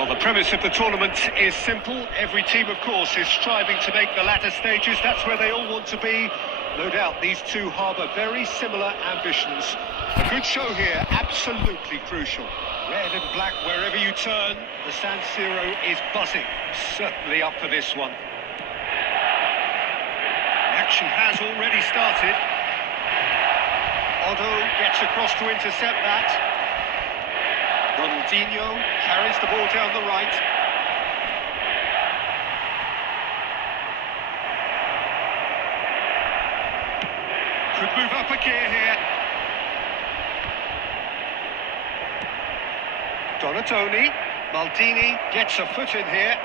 Well, the premise of the tournament is simple. Every team, of course, is striving to make the latter stages. That's where they all want to be. No doubt these two harbour very similar ambitions. A good show here, absolutely crucial. Red and black wherever you turn. The San Siro is buzzing. Certainly up for this one. The action has already started. Otto gets across to intercept that. Ronaldinho carries the ball down the right. Could move up a gear here. Donatoni. Maldini gets a foot in here.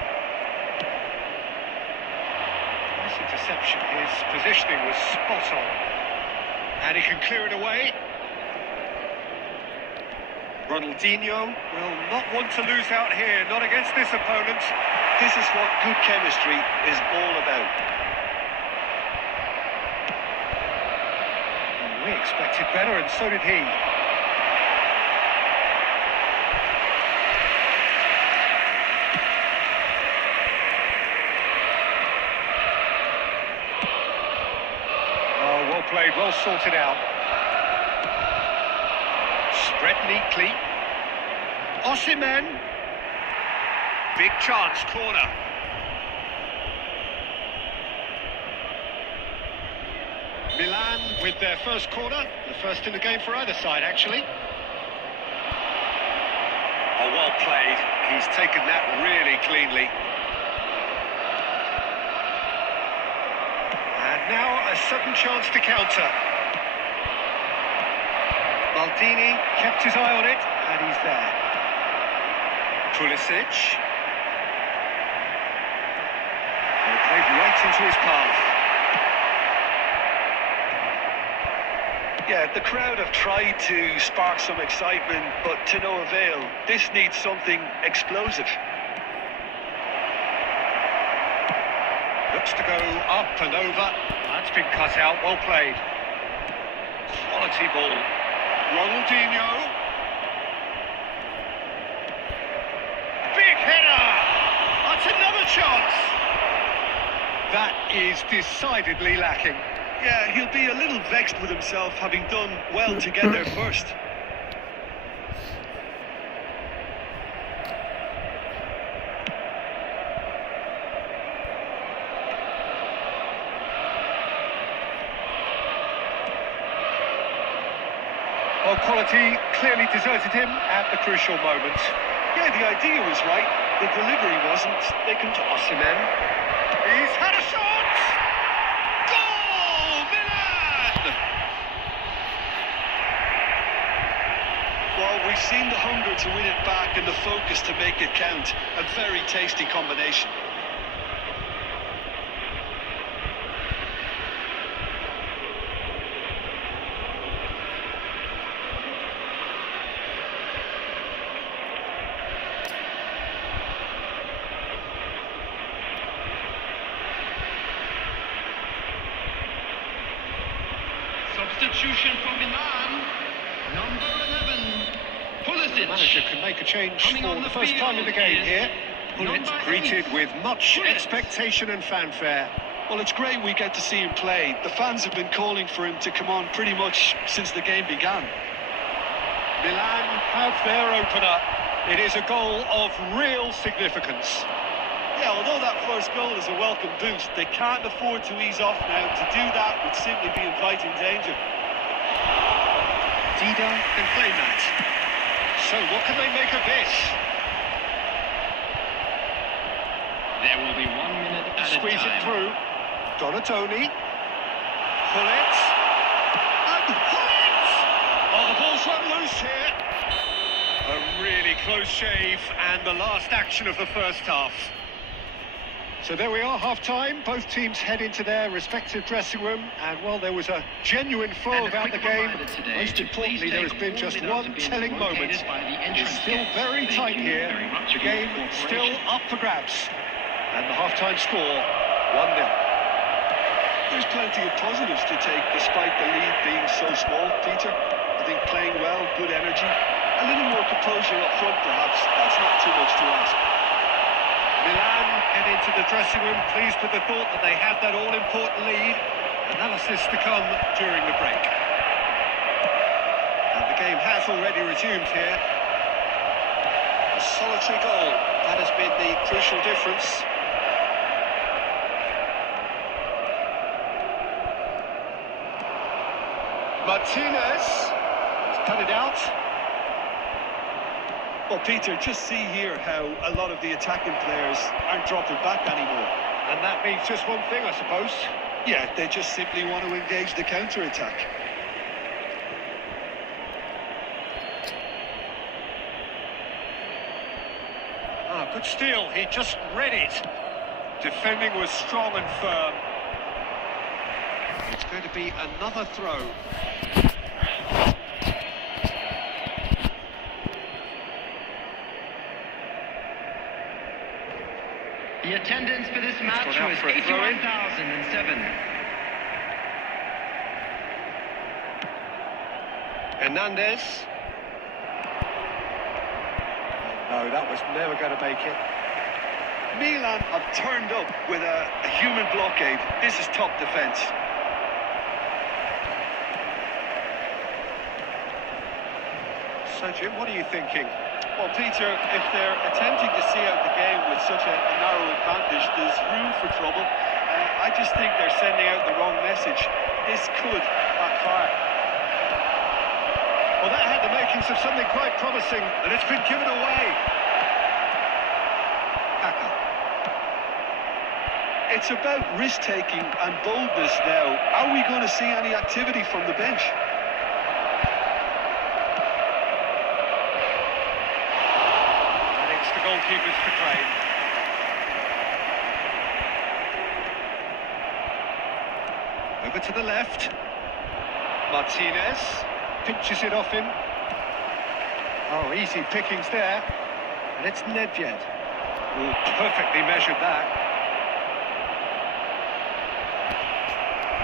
Nice interception. His positioning was spot on. And he can clear it away. Ronaldinho will not want to lose out here, not against this opponent. This is what good chemistry is all about. We expected better, and so did he. Oh, well played, well sorted out. Spread neatly. Osimhen. Big chance, corner. Milan with their first corner, the first in the game for either side, actually. Oh, well played. He's taken that really cleanly. And now a sudden chance to counter. Maldini kept his eye on it, and he's there. Pulisic. And played right into his path. Yeah, the crowd have tried to spark some excitement, but to no avail. This needs something explosive. Looks to go up and over. That's been cut out, well played. Quality ball. Ronaldinho. Big header! That's another chance! That is decidedly lacking. Yeah, he'll be a little vexed with himself, having done well to get there first. Well, quality clearly deserted him at the crucial moment. Yeah, the idea was right. The delivery wasn't. They can toss him in. He's had a shot! Goal! Milan! Well, we've seen the hunger to win it back and the focus to make it count. A very tasty combination. Substitution for Milan, number 11, Pulisic. The manager can make a change Coming for on the the first time in the game field here. is Pulisic number greeted 8. with much Pulisic. expectation and fanfare. Well, it's great we get to see him play. The fans have been calling for him to come on pretty much since the game began. Milan have their opener. It is a goal of real significance. Yeah, although that first goal is a welcome boost, they can't afford to ease off now. To do that would simply be inviting danger. Dida can claim that. So what can they make of this? There will be 1 minute at a Squeeze time. it through. Donatoni. Pull it. And pull it! Oh, the ball's run loose here. A really close shave and the last action of the first half. So there we are, half-time. Both teams head into their respective dressing room. And, well, there was a genuine flow And a about the quick game. reminder today Most to importantly, please there has take been all just windows one of being telling moment. located by the It's entrance still gates. very Thank tight you here. very much The for your game still cooperation. up for grabs. And the half-time score, 1-0. There's plenty of positives to take despite the lead being so small, Peter. I think playing well, good energy. A little more composure up front, perhaps. That's not too much to ask. Milan head into the dressing room, pleased with the thought that they have that all-important lead. Analysis to come during the break. And the game has already resumed here. A solitary goal, that has been the crucial difference. Martinez has cut it out. Well, Peter, just see here how a lot of the attacking players aren't dropping back anymore. And that means just one thing, I suppose. Yeah, they just simply want to engage the counter-attack. Ah, good steal, he just read it. Defending was strong and firm. It's going to be another throw. The attendance for this match gone out was for a throw-in. 81,007. Hernandez. No, that was never going to make it. Milan have turned up with a human blockade. This is top defence. So, Jim, what are you thinking? Well, Peter, if they're attempting to see out the game with such a narrow advantage, there's room for trouble. I just think they're sending out the wrong message. This could backfire. Well, that had the makings of something quite promising, and it's been given away. Kaka. It's about risk-taking and boldness now. Are we going to see any activity from the bench? And it's the goalkeepers to claim. Over to the left. Martinez pinches it off him. Oh, easy pickings there. And it's Nedved. Oh, perfectly measured that.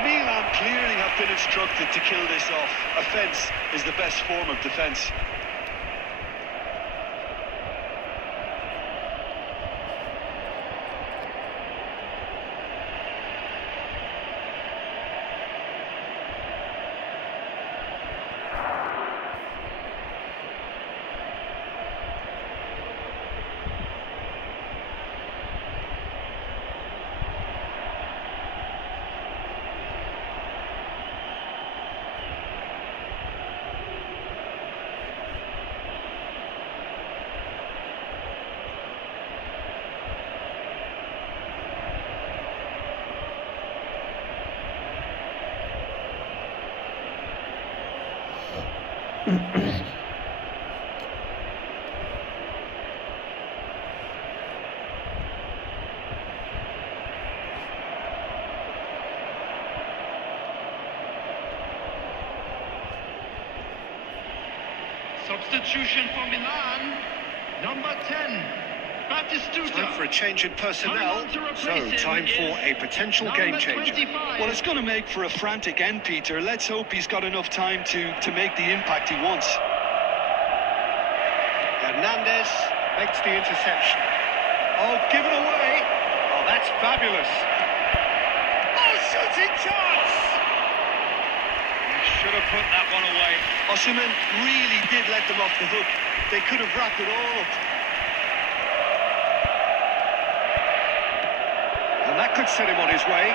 Milan clearly have been instructed to kill this off. Offence is the best form of defence. Substitution for Milan, number 10, Batistuta. Time for a change in personnel, so time for a potential game changer. Well, it's going to make for a frantic end, Peter. Let's hope he's got enough time to make the impact he wants. Hernandez makes the interception. Oh, given away. Oh, that's fabulous. Oh, shooting chance! Should have put that one away. Osimhen really did let them off the hook. They could have wrapped it all up. And that could set him on his way.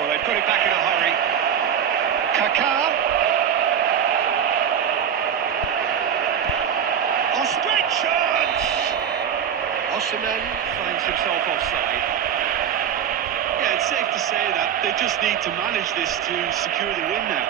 Well, they've got it back in a hurry. Kaká. Oh, great chance! Osimhen finds himself offside. Yeah, it's safe to say that they just need to manage this to secure the win now.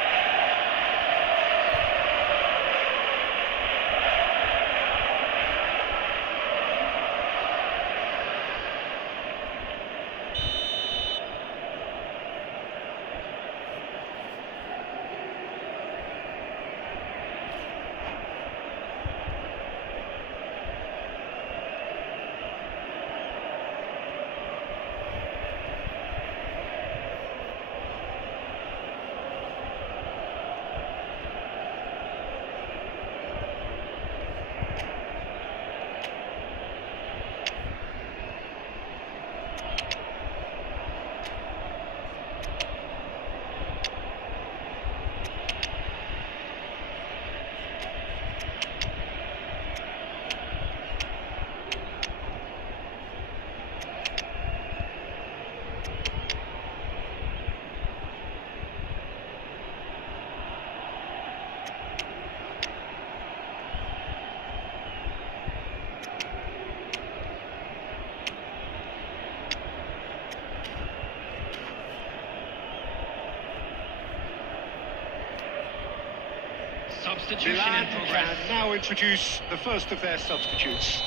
Substitution Milan in progress. can now introduce the first of their substitutes.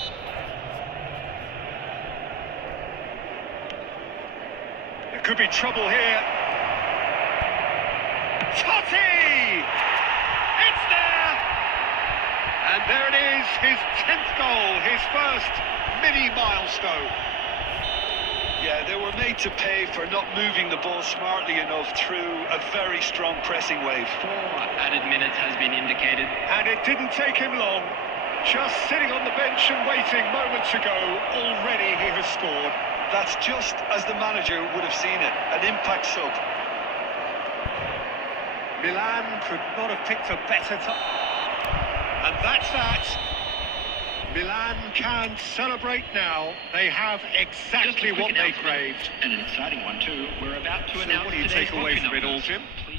There could be trouble here. Totti! It's there! And there it is, his 10th goal, his first mini milestone. Yeah, they were made to pay for not moving the ball smartly enough through a very strong pressing wave. 4 added minutes has been indicated. And it didn't take him long. Just sitting on the bench and waiting moments ago, already he has scored. That's just as the manager would have seen it, an impact sub. Milan could not have picked a better time. And that's that. Milan can celebrate now. They have exactly what they craved. And an exciting one too. We're about to So announce what do you today's take away hockey from it all, numbers. Jim? Please.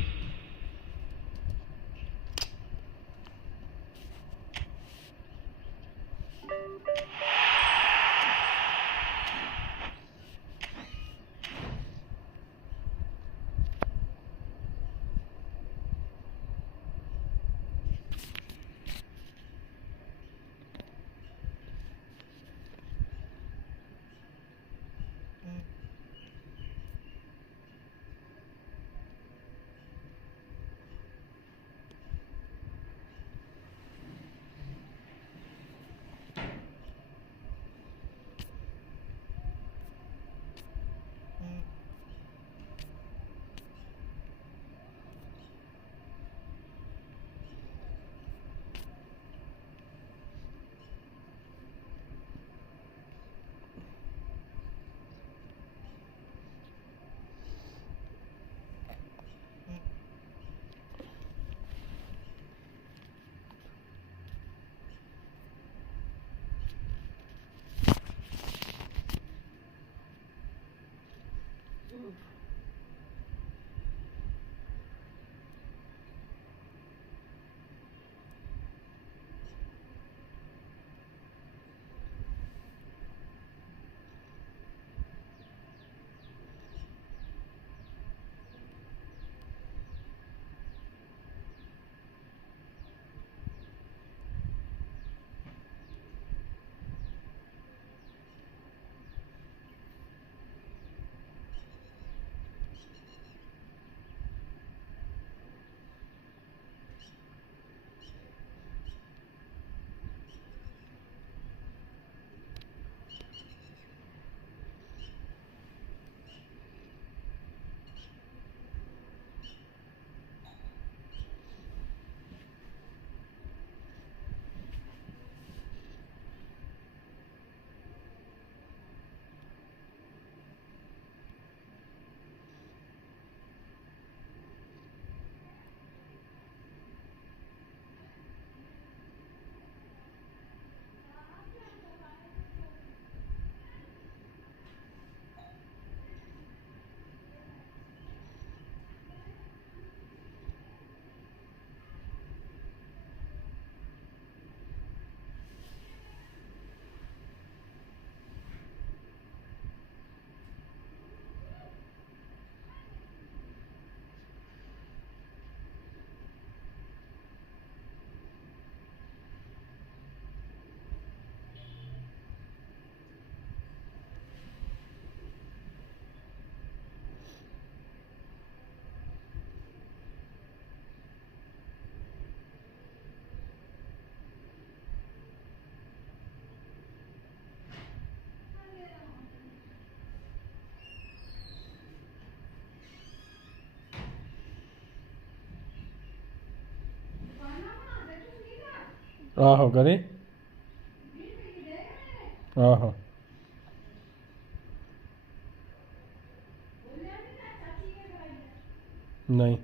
आहो करे आहो नहीं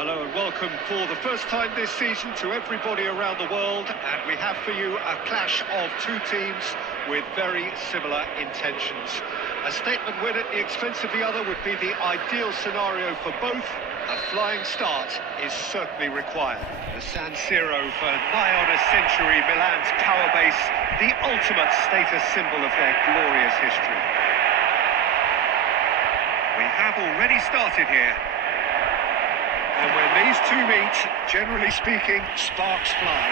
Hello and welcome for the first time this season to everybody around the world, and we have for you a clash of two teams with very similar intentions. A statement win at the expense of the other would be the ideal scenario for both. A flying start is certainly required. The San Siro for nigh on a century, Milan's power base, the ultimate status symbol of their glorious history. We have already started here. And when these two meet, generally speaking, sparks fly.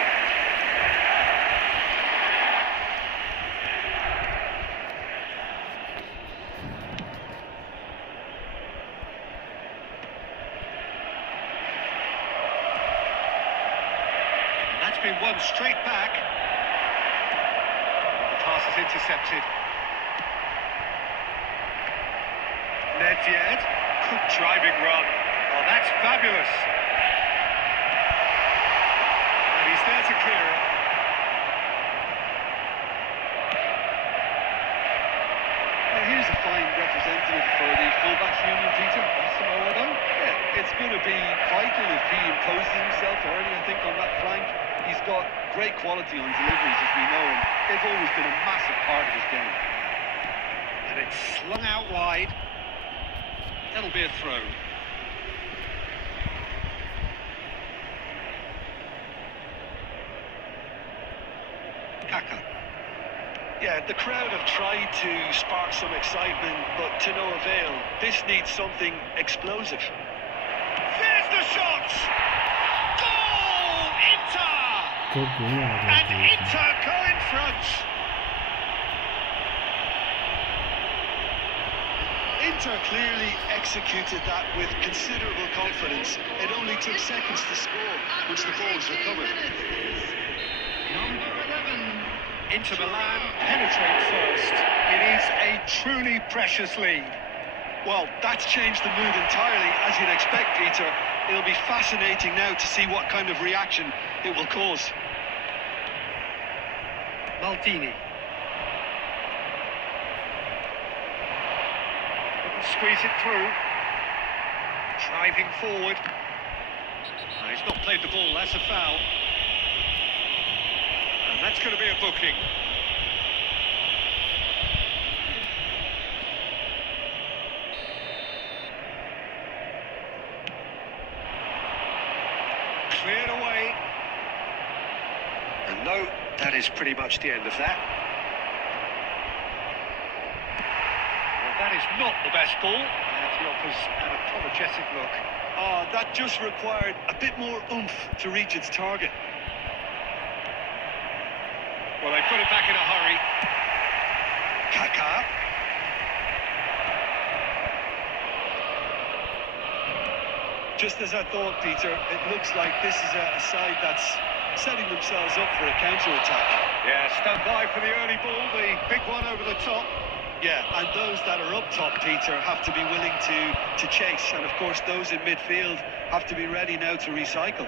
And that's been won straight back. The pass is intercepted. Nedved, good driving run. Oh, that's fabulous. And he's there to clear it. Now, here's a fine representative for the fullbacks union, Peter. Yeah, it's going to be vital if he imposes himself early, I think, on that flank. He's got great quality on deliveries, as we know, and they've always been a massive part of his game. And it's slung out wide. That'll be a throw. Yeah, the crowd have tried to spark some excitement, but to no avail. This needs something explosive. There's the shot! Goal! Inter! Good game. And Inter go in front. Inter clearly executed that with considerable confidence. It only took seconds to score once the ball was recovered. Number 11. Inter Milan penetrate first. It is a truly precious lead. Well, that's changed the mood entirely, as you'd expect, Peter. It'll be fascinating now to see what kind of reaction it will cause. Maldini. Squeeze it through. Driving forward. No, he's not played the ball, that's a foul. And that's going to be a booking. Cleared away. And no, that is pretty much the end of that. That is not the best ball, and he offers an apologetic look. Oh, that just required a bit more oomph to reach its target. Well, they put it back in a hurry. Kaká. Just as I thought, Peter, it looks like this is a side that's setting themselves up for a counter-attack. Yeah, stand by for the early ball, the big one over the top. Yeah, and those that are up top, Peter, have to be willing to chase. And, of course, those in midfield have to be ready now to recycle.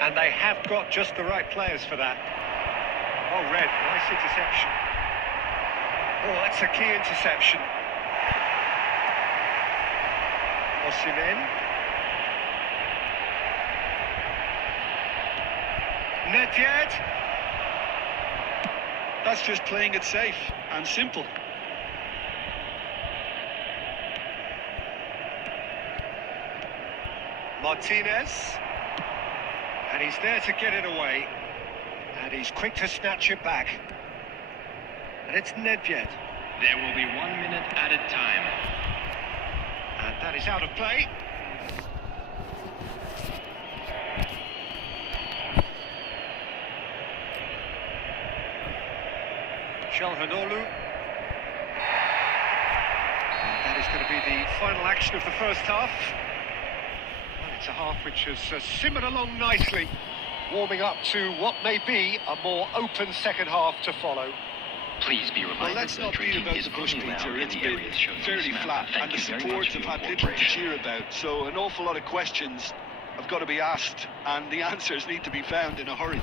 And they have got just the right players for that. Oh, Red, nice interception. Oh, that's a key interception. Osimhen. Nedved. That's just playing it safe and simple. Martinez, and he's there to get it away, and he's quick to snatch it back, and it's Nedved. There will be 1 minute added time. And that is out of play. Çalhanoğlu. And that is going to be the final action of the first half. Well, it's a half which has simmered along nicely, warming up to what may be a more open second half to follow. Please be reminded Well, let's that not beat drinking about is the bush, only allowed Peter. in It's the been areas shown on fairly this map. flat, Thank and the you very supports much for have your had little to cooperation. cheer about. So an awful lot of questions have got to be asked, and the answers need to be found in a hurry.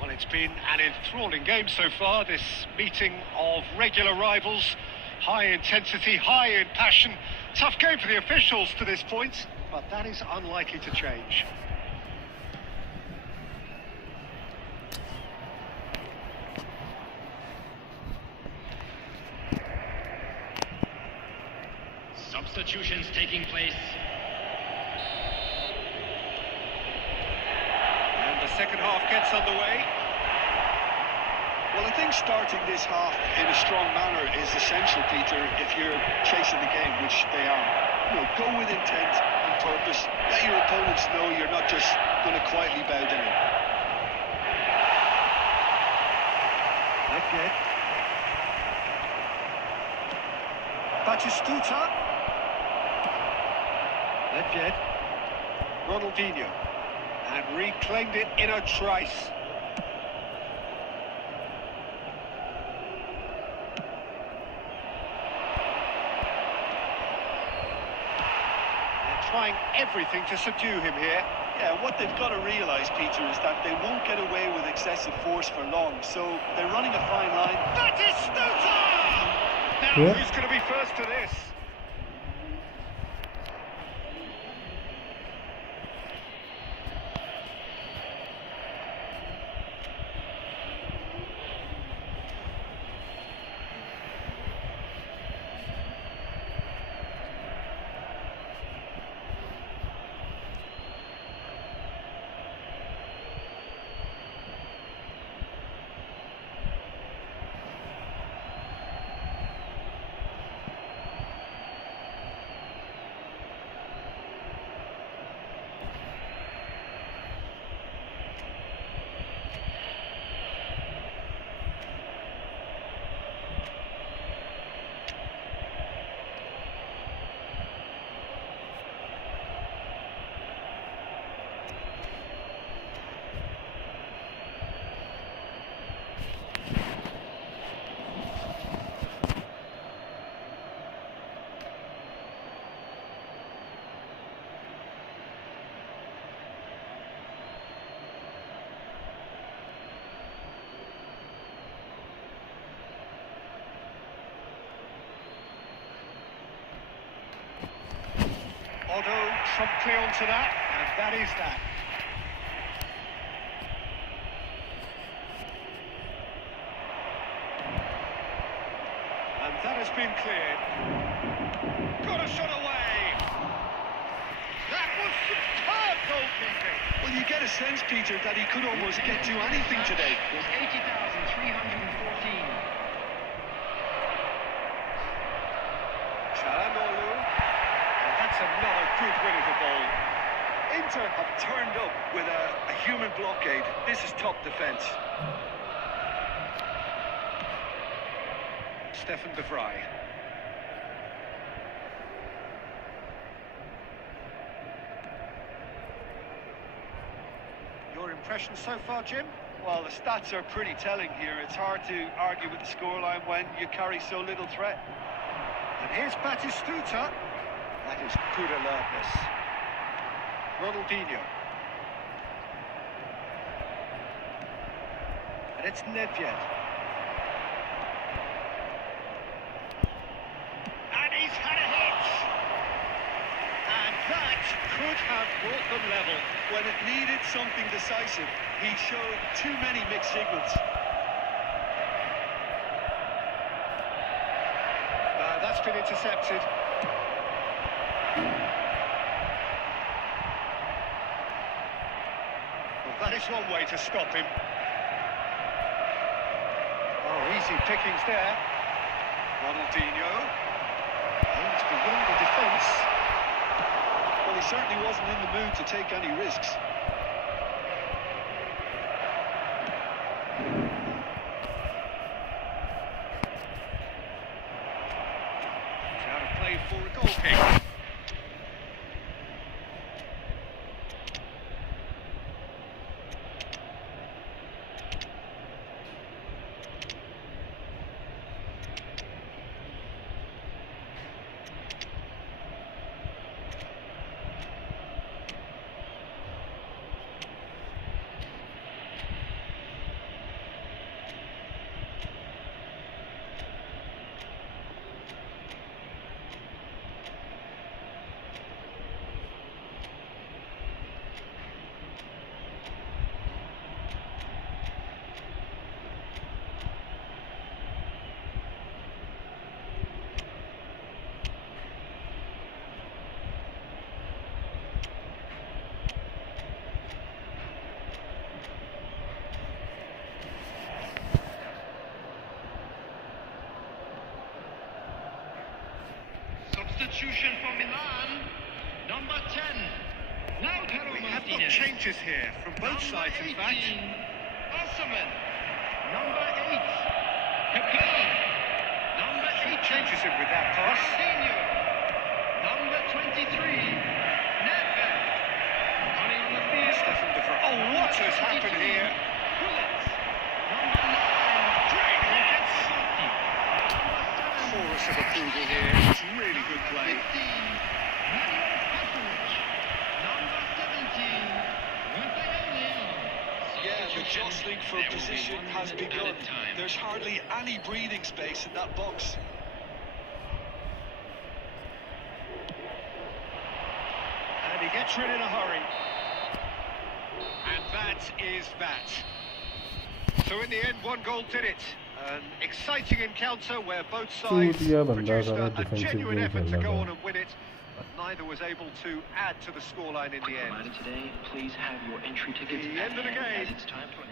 Well, it's been an enthralling game so far, this meeting of regular rivals. High intensity, high in passion. Tough game for the officials to this point. but that is unlikely to change. Substitutions taking place. And the second half gets underway. Well, I think starting this half in a strong manner is essential, Peter, if you're chasing the game, which they are. You know, go with intent and purpose. Let your opponents know you're not just going to quietly bow down. Nedved. Batistuta. Nedved. Ronaldinho. And reclaimed it in a trice. Trying everything to subdue him here. Yeah, what they've got to realise, Peter, is that they won't get away with excessive force for long, so they're running a fine line. Batistuta! Now, Yeah. who's going to be first to this? Otto promptly onto that, and that is that. And that has been cleared. Got a shot away. That was superb goalkeeping. Well, you get a sense, Peter, that he could almost get to anything today. Was 80,314. Charanolu. And that's another good win of the ball. Inter have turned up with a human blockade. This is top defence. Stefan de Vrij. Your impressions so far, Jim? Well, the stats are pretty telling here. It's hard to argue with the scoreline when you carry so little threat. And here's Batistuta. That is good alertness. Ronaldinho. And it's Nedved. And he's had a hit! And that could have brought them level. When it needed something decisive, he showed too many mixed signals. That's been intercepted. Well, that is one way to stop him. Oh, easy pickings there. Ronaldinho. And it's beyond the defence. Well, he certainly wasn't in the mood to take any risks. Out of play for a goal kick. substitution for Milan. Number 10. Lautaro We have got Martinez. changes here from both sides, in fact. Osman. Number 8. Capelli. Number 18. Changes him with that pass. Coutinho. Number 23. Nedved. Running on the field. Stefan de Vrij. Oh, what has happened here? Bullets. Number 9. Great hits. Number 7. Chorus of approval here. It's really good play. 15. Mario Pasalic. Number 17. Rafael Leão. Yeah, the jostling for There will be position 1 has minute begun. added time. There's hardly any breathing space in that box. And he gets rid in a hurry. And that is that. So in the end, 1 goal did it. An exciting encounter where both sides Surya बंदा produced सारा a defensive genuine game effort to खेल go रहा on है. and win it, but neither was able to add to the scoreline in the end. Reminder today, please have your entry tickets The at end of the hand, game. as it's time for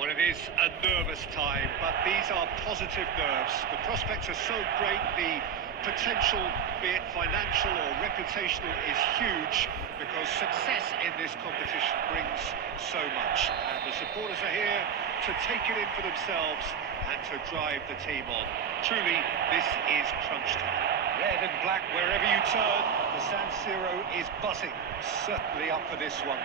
Well, it is a nervous time, but these are positive nerves. The prospects are so great, the potential, be it financial or reputational, is huge because success in this competition brings so much. And the supporters are here to take it in for themselves and to drive the team on. Truly, this is crunch time. Red and black wherever you turn, the San Siro is buzzing. Certainly up for this one.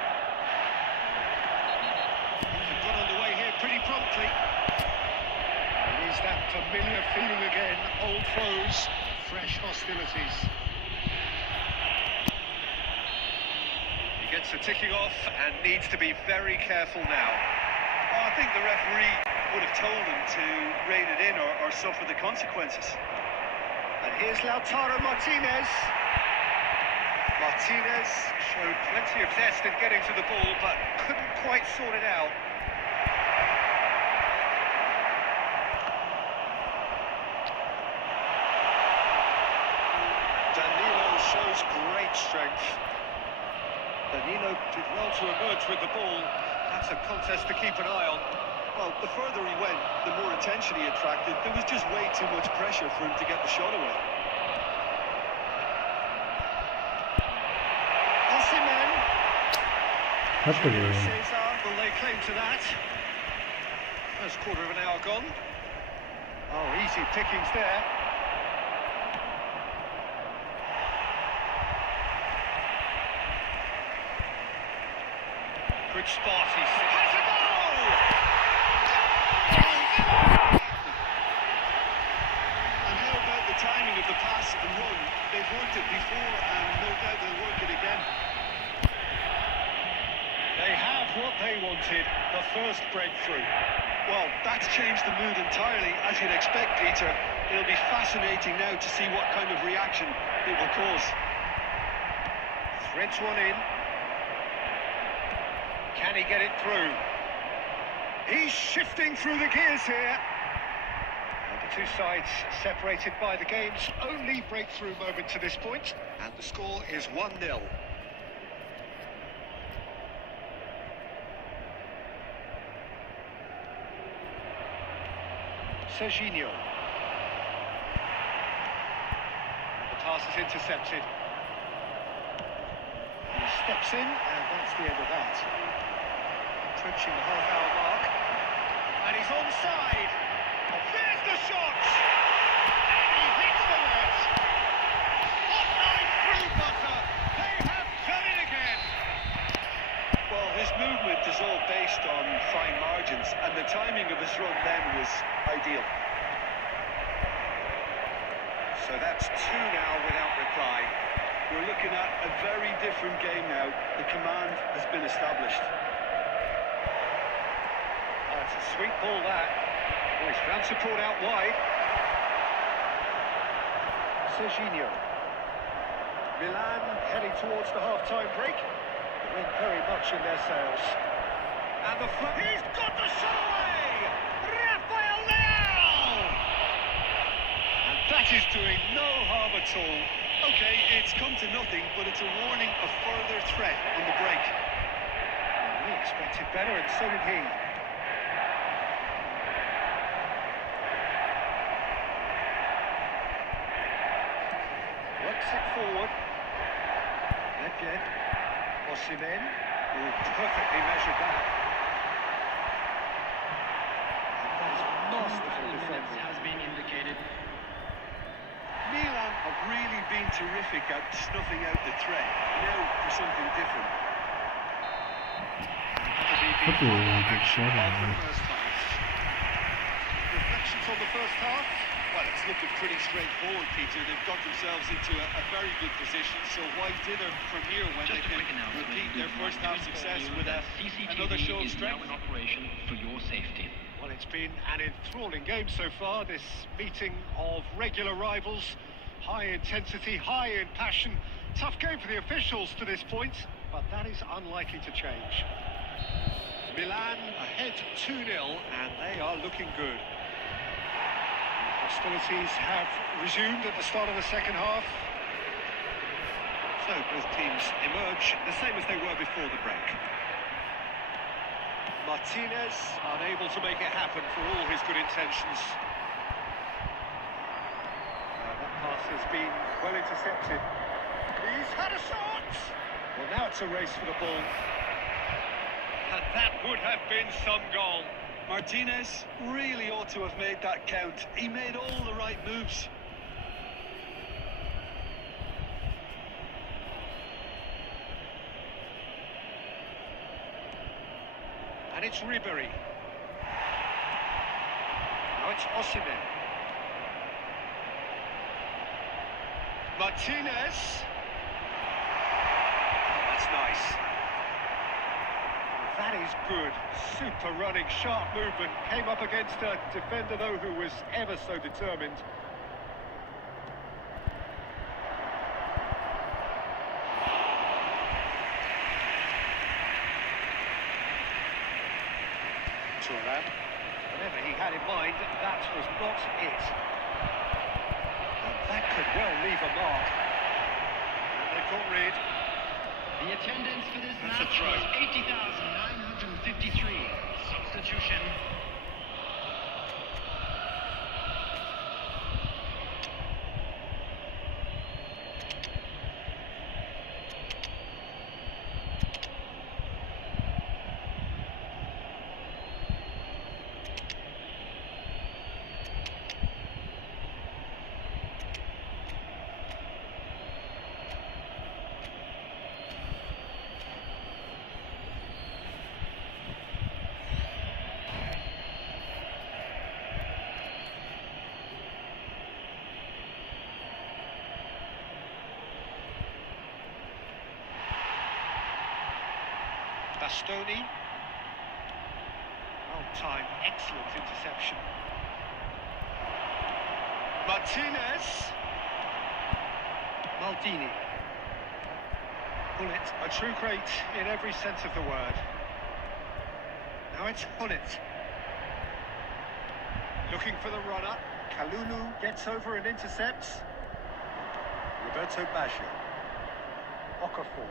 They've got underway here pretty promptly. It is that familiar feeling again, old foes, fresh hostilities. He gets the ticking off and needs to be very careful now. Oh, I think the referee would have told him to rein it in or suffer the consequences. And here's Lautaro Martinez. Martinez showed plenty of zest in getting to the ball, but couldn't quite sort it out. Danilo shows great strength. Danilo did well to emerge with the ball. That's a contest to keep an eye on. Well, the further he went, the more attention he attracted. There was just way too much pressure for him to get the shot away. Osimhen. Happy Julio game. Cesar will lay claim to that. First quarter of an hour gone. Oh, easy pickings there. Good spot, he has a goal! worked it before, and no doubt they'll work it again. They have what they wanted, the first breakthrough. Well, that's changed the mood entirely, as you'd expect, Peter. It'll be fascinating now to see what kind of reaction it will cause. Threads one in. Can he get it through? He's shifting through the gears here. And the two sides separated by the game's only breakthrough moment to this point. And the score is 1-0. Serginho. The pass is intercepted. He steps in, and that's the end of that. Approaching the half-hour mark. And he's onside. There's the shot! And he hits the net. Offside through butter. They have done it again. Well, his movement is all based on fine margins, and the timing of his run then was ideal. So that's two now without reply. We're looking at a very different game now. The command has been established. Oh, it's a sweet ball, that. Oh, he's found support out wide. Serginho. Milan heading towards the half-time break. The wind very much in their sails. And the front... He's got the shot away! Rafael Leao! And that is doing no harm at all. Okay, it's come to nothing, but it's a warning of further threat on the break. We expected better, and so did he. Works it forward. Nedved. Osimhen. Oh, perfectly measured that. And that is masterful defending. Has been indicated. Milan have really been terrific at snuffing out the threat. Now for something different. Football good shot, Reflections on the first half? Well, it's looking pretty straightforward, Peter. They've got themselves into a very good position, so why dither from here when Just they a can quick announcement. repeat their first half success with another show of is now strength? in operation for your safety. Well, it's been an enthralling game so far, this meeting of regular rivals. High intensity, high in passion. Tough game for the officials to this point, but that is unlikely to change. Milan ahead 2-0, and they are looking good. Hostilities have resumed at the start of the second half. So both teams emerge the same as they were before the break. Martinez unable to make it happen for all his good intentions. That pass has been well intercepted. He's had a shot! Well, now it's a race for the ball. And that would have been some goal. Martinez really ought to have made that count. He made all the right moves. And it's Ribery. Now it's Osimhen. Martinez. Oh, that's nice. That is good. Super running, sharp movement. Came up against a defender, though, who was ever so determined. Turnip. Whatever he had in mind, that was not it. And that could well leave a mark. And they've got rid. The attendance for this That's a match throw. is 80,953. Substitution. Stoney. Well timed, excellent interception. Martinez. Maldini. Hullet, a true great in every sense of the word. Now it's Hullet. Looking for the runner. Kalulu gets over and intercepts. Roberto Baggio. Okafor.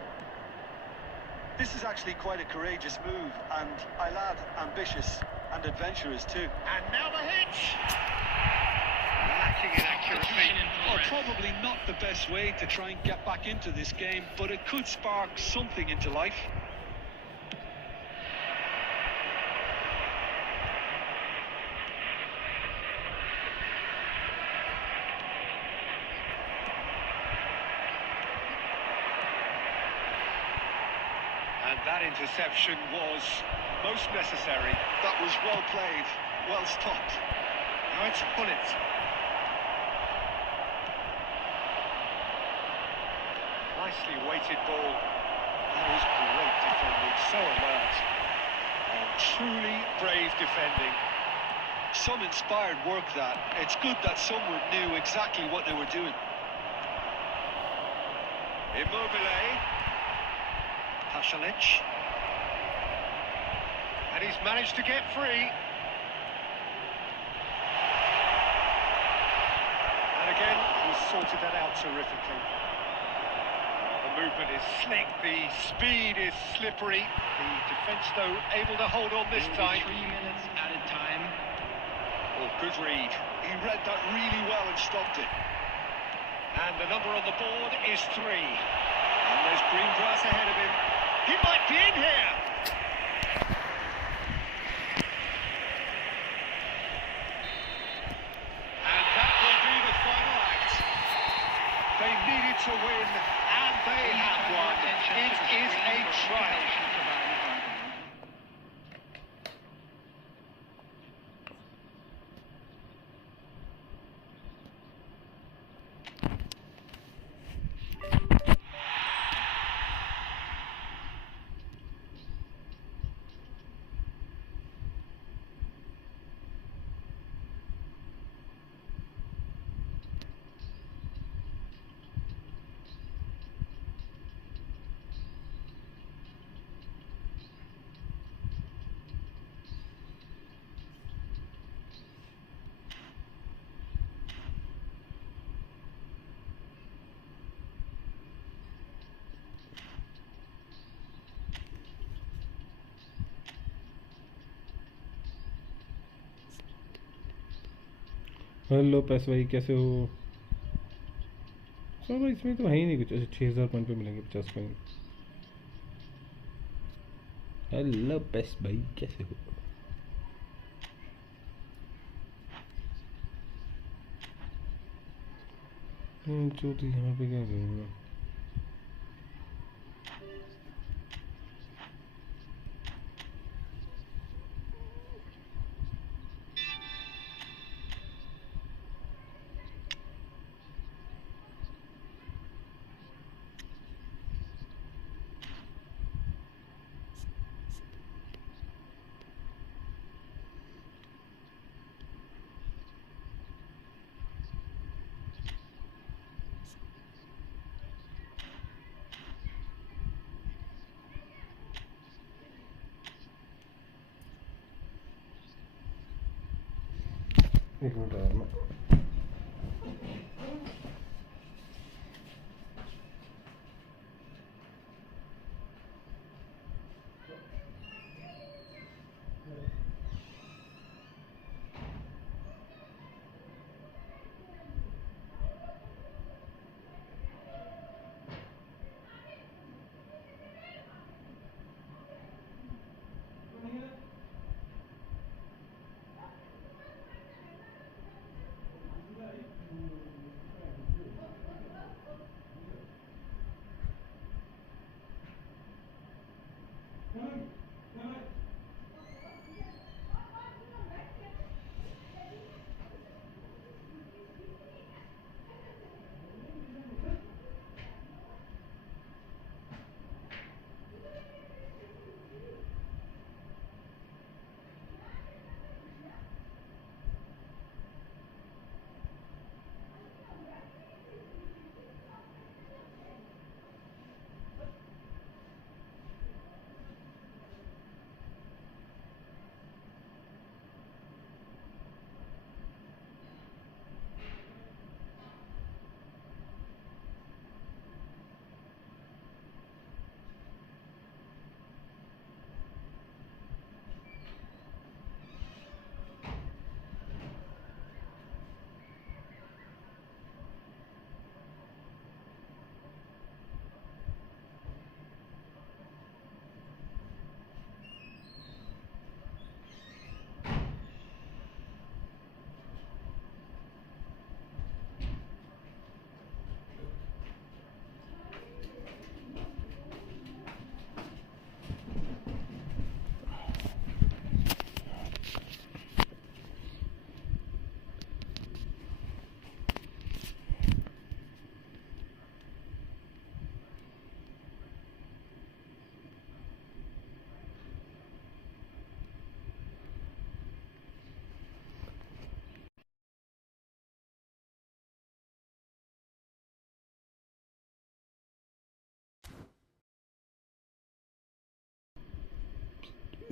This is actually quite a courageous move, and I'll add ambitious and adventurous too. And now the hit! Lacking in accuracy. Substitution in Well, progress. probably not the best way to try and get back into this game, but it could spark something into life. And that interception was most necessary. That was well played, well stopped. Now it's Hullet. Nicely weighted ball. That was great defending, so alert. And truly brave defending. Some inspired work that. It's good that someone knew exactly what they were doing. Immobile. Pasalic. And he's managed to get free. And again, he's sorted that out terrifically. The movement is slick, the speed is slippery. The defence, though, able to hold on this time. 3 minutes added time. Oh, good read. He read that really well and stopped it. And the number on the board is 3. And there's green grass ahead of him. He might be in here! And that will be the final act. They needed to win, and they have won. It is a triumph. Hello पैस भाई, कैसे हो? Sir भाई इसमें तो है ही नहीं कुछ। अच्छा 6000 पॉइंट पे मिलेंगे 50 पॉइंट। हेलो पैस भाई, कैसे हो? जो तो यहाँ पे क्या करूँगा? एक मिनट यार, मैं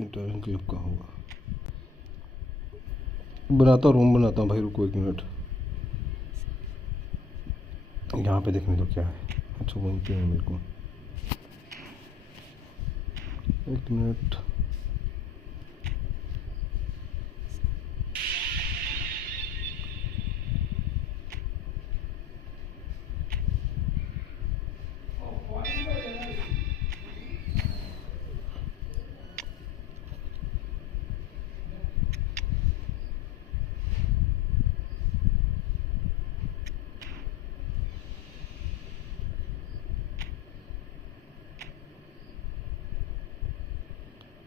टर्न क्लिप का होगा। बनाता हूँ, रूम बनाता हूँ भाई, रुको 1 मिनट। यहाँ पे देखने दो क्या है। अच्छा वहीं पे है मेरे को, 1 मिनट।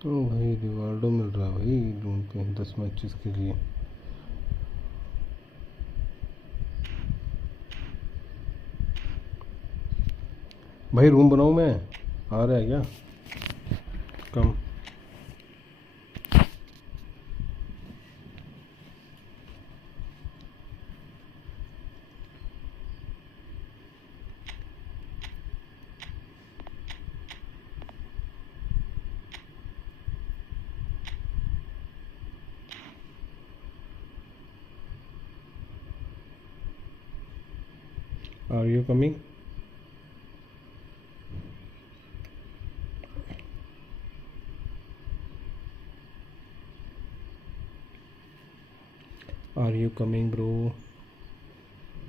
तो भाई रिवार्डो मिल रहा है भाई रूम पे 10 मैचेस के लिए। भाई रूम बनाऊँ मैं, आ रहा है क्या? कम Are you coming? Are you coming bro?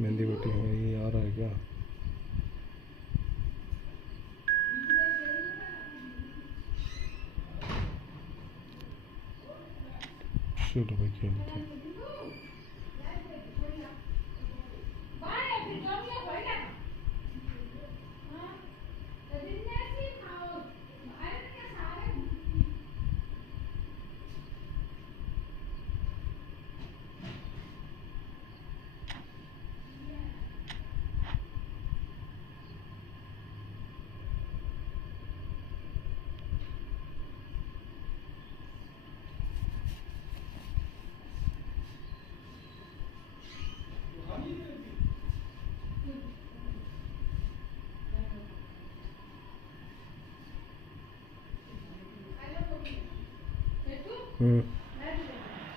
Mehndi बेटी है ये, आ रहा है क्या? चलो भाई खेलते हैं।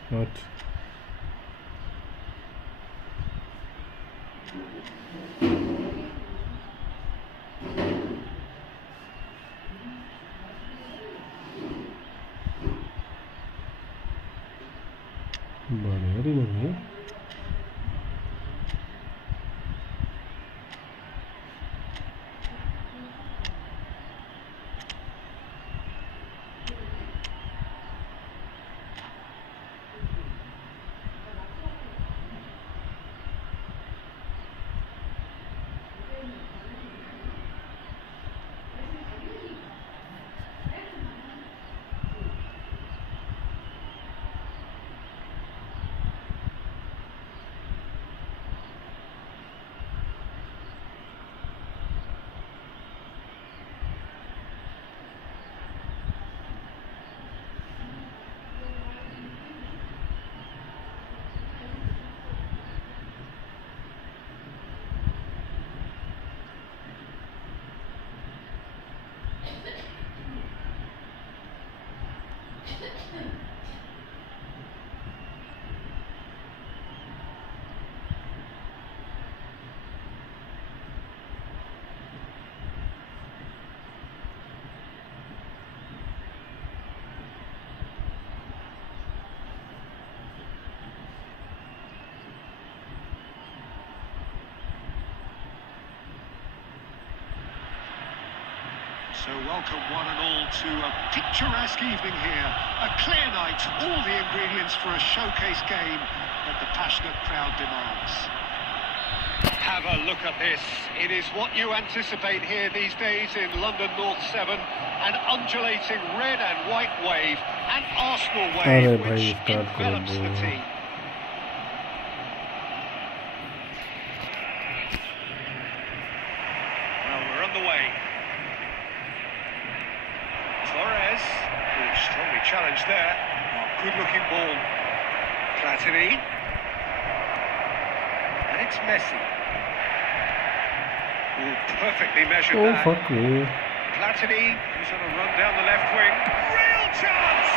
What? बढ़िया रही है। So welcome one and all to a picturesque evening here. A clear night, all the ingredients for a showcase game that the passionate crowd demands. Have a look at this. It is what you anticipate here these days in London North 7. An undulating red and white wave, an Arsenal wave which envelops the team. Well, we're on the way. Torres, strongly challenged there. Oh, good-looking ball. Platini. And it's Messi. Ooh, perfectly measured Oh that. fuck me. Platini, who's on a run down the left wing. Real chance!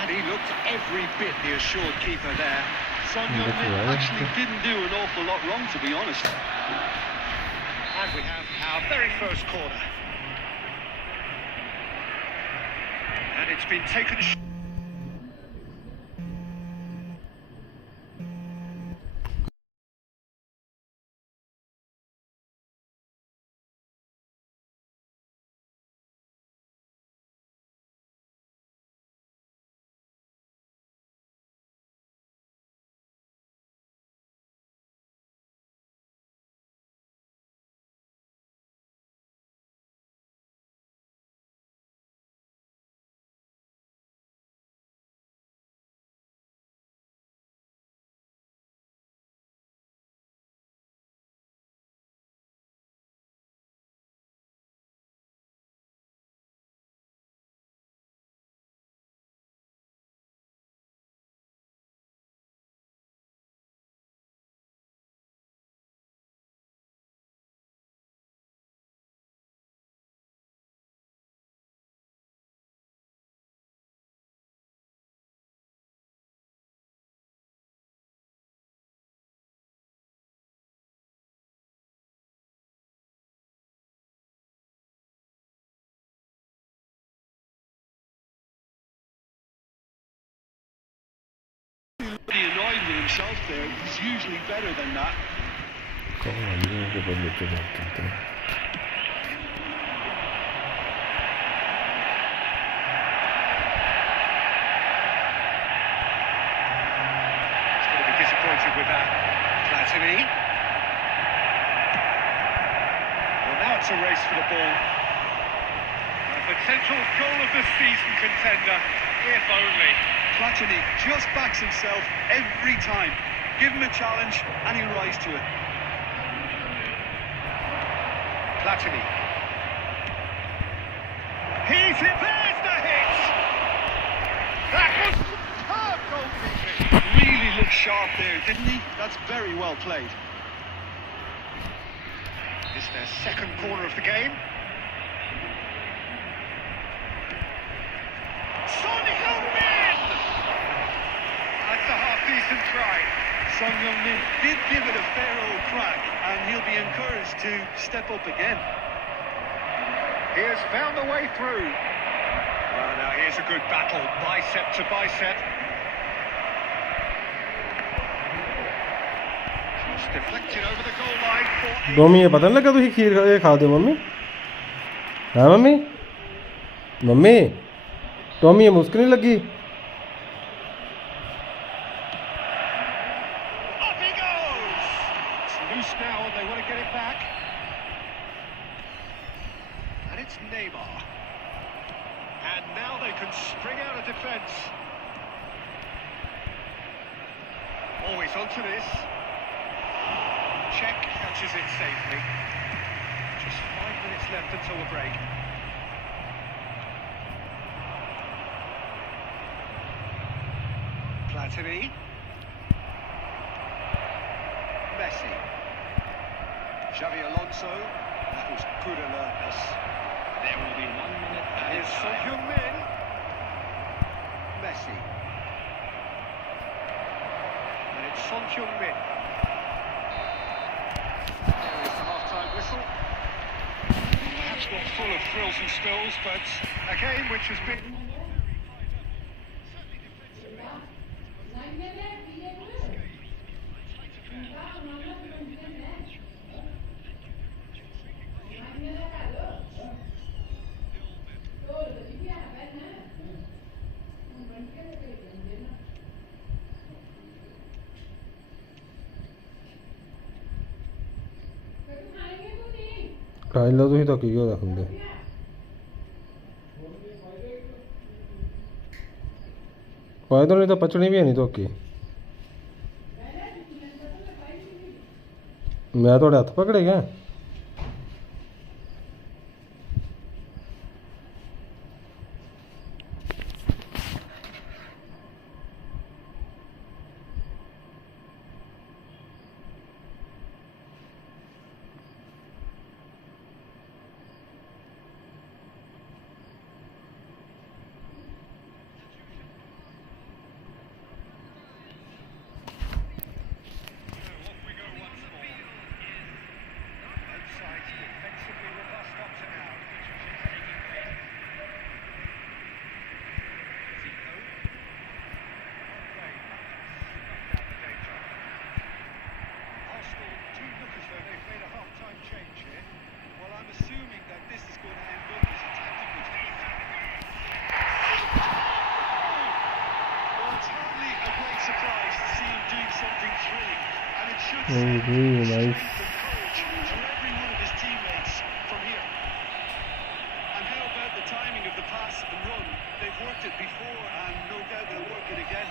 And he looked every bit the assured keeper there. Son Heung-min actually didn't do an awful lot wrong, to be honest. And we have our very first corner. And it's been taken... He annoyed with himself there. He's usually better than that. He's going to be disappointed with that. Platini. Well, now it's a race for the ball. A potential goal of the season contender, if only. Platini just backs himself every time. Give him a challenge and he'll rise to it. Platini. He's hit. There's the hit. That was superb goalkeeping. Really looked sharp there, didn't he? That's very well played. This is their second corner of the game. Son Heung-min! That's a half-decent try. Son Heung-min did give it a fair old crack, and he'll be encouraged to step up again. He has found the way through. Well, now here's a good battle, bicep to bicep. Cross deflected over the goal line for... mummy ये पता नहीं लगा तुझे खीर ये खा दे mummy हाँ mummy mummy Tommy ये मुस्क नहीं लगी Up he goes! It's loose now, they want to get it back. And it's Neymar. And now they can spring out of defence. Always onto this. Czech catches it safely. Just 5 minutes left until the break. Platini. Messi. Xavi Alonso. That was good alertness. There will be 1 minute And added here's Son time. Heung-min. Messi. And it's Son Heung-min. There is the half-time whistle. Perhaps not full of thrills and spills, but a game which has been... खाई लो तुम तो की रखेंगे फायदा नहीं तो पचनी भी है नहीं तो की मैं थोड़े हथ पकड़े गया doing something thrilling, and it should Oh, send really strength nice. and courage to every one of his teammates from here. And how about the timing of the pass and run? They've worked it before, and no doubt they'll work it again.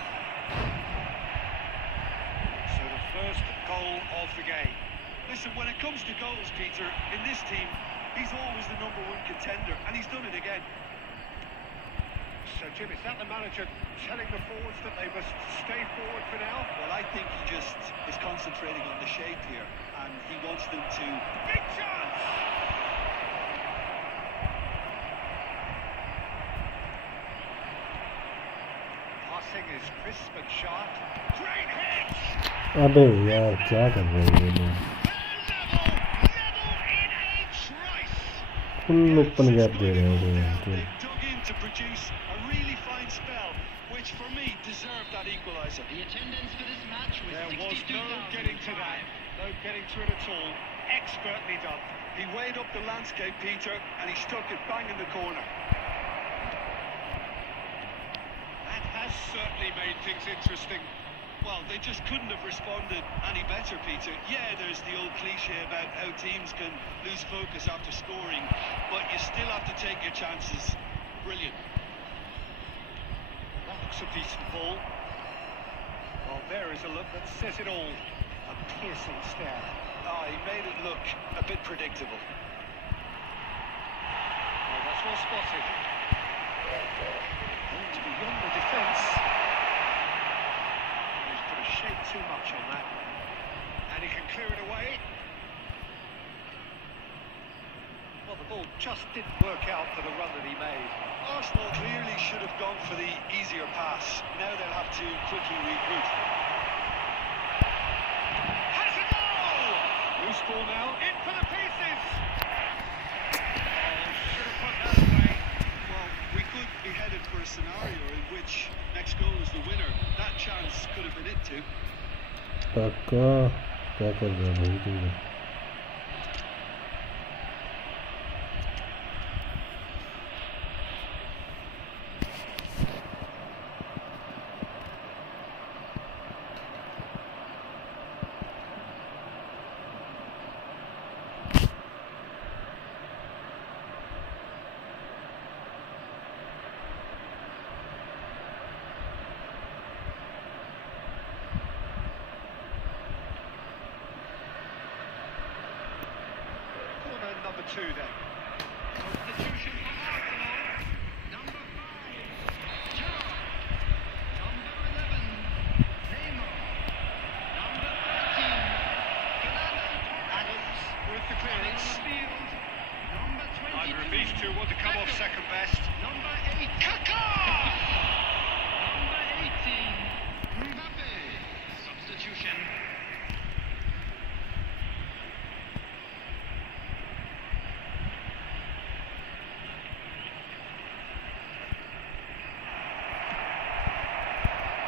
So the first goal of the game. Listen, when it comes to goals, Peter, in this team, he's always the #1 contender, and he's done it again. So, Jim, is that the manager telling the forwards that they must stay forward for now? Well, I think he just is concentrating on the shape here, and he wants them to... Big chance! Passing is crisp and sharp. Great hit! अबे यार क्या कर रहे हैं ये लोग full open gap दे रहे हैं They've dug in to produce a really fine spell, which for me deserved that equaliser. The attendance for this match was There was no 62,005. getting to that. No getting to it at all. Expertly done. He weighed up the landscape, Peter, and he stuck it bang in the corner. That has certainly made things interesting. Well, they just couldn't have responded any better, Peter. Yeah, there's the old cliche about how teams can lose focus after scoring, but you still have to take your chances. Brilliant. That looks a decent ball. Well, there is a look that says it all. A piercing stare. Ah, he made it look a bit predictable. Well, that's well spotted. Going to be beyond the defence. He's put a shade too much on that. And he can clear it away. Well, the ball just didn't work out for the run that he made. Arsenal clearly should have gone for the easier pass. Now they'll have to quickly regroup. Has a goal! Loose ball now, in for the pieces! Oh, should have put that away. Well, we could be headed for a scenario in which next goal is the winner. That chance could have been it too. काका क्या कर रहा है भाई तुम Corner number 2 then. Substitution for Arsenal. Number 5, Gerrard. Number 11, Neymar. Number 13, Fernando Torres. Adams with the Coming on clearance. the field. Number 22. Either of these two want to come off Beckham. second best. Number 8, Kaka! Number 18, Mbappe. Substitution.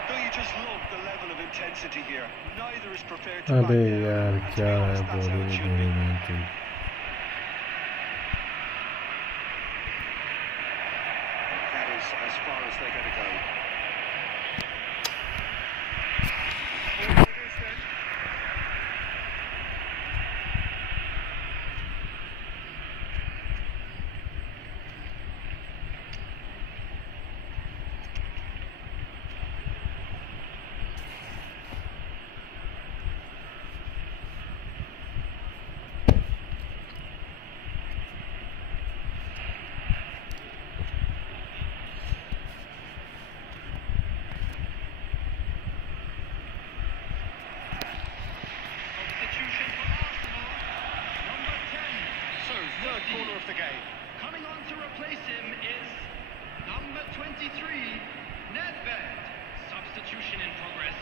Don't you just love the level of intensity here? Neither is prepared to back अबे down. यार And to be क्या है honest, that's how body it should body be. में तो That is as far as they're going to go. Forward it is then. Substitution for Arsenal. Number 10. So, third corner of the game. Coming on to replace him is number 23, Nedved. Substitution in progress.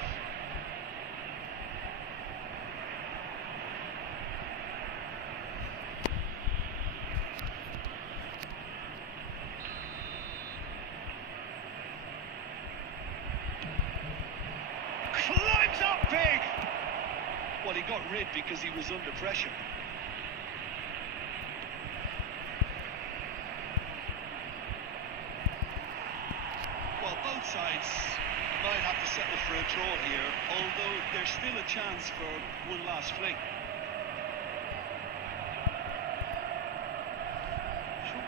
Climbs up big! Well, he got rid because he was under pressure. Well, both sides might have to settle for a draw here, although there's still a chance for one last fling.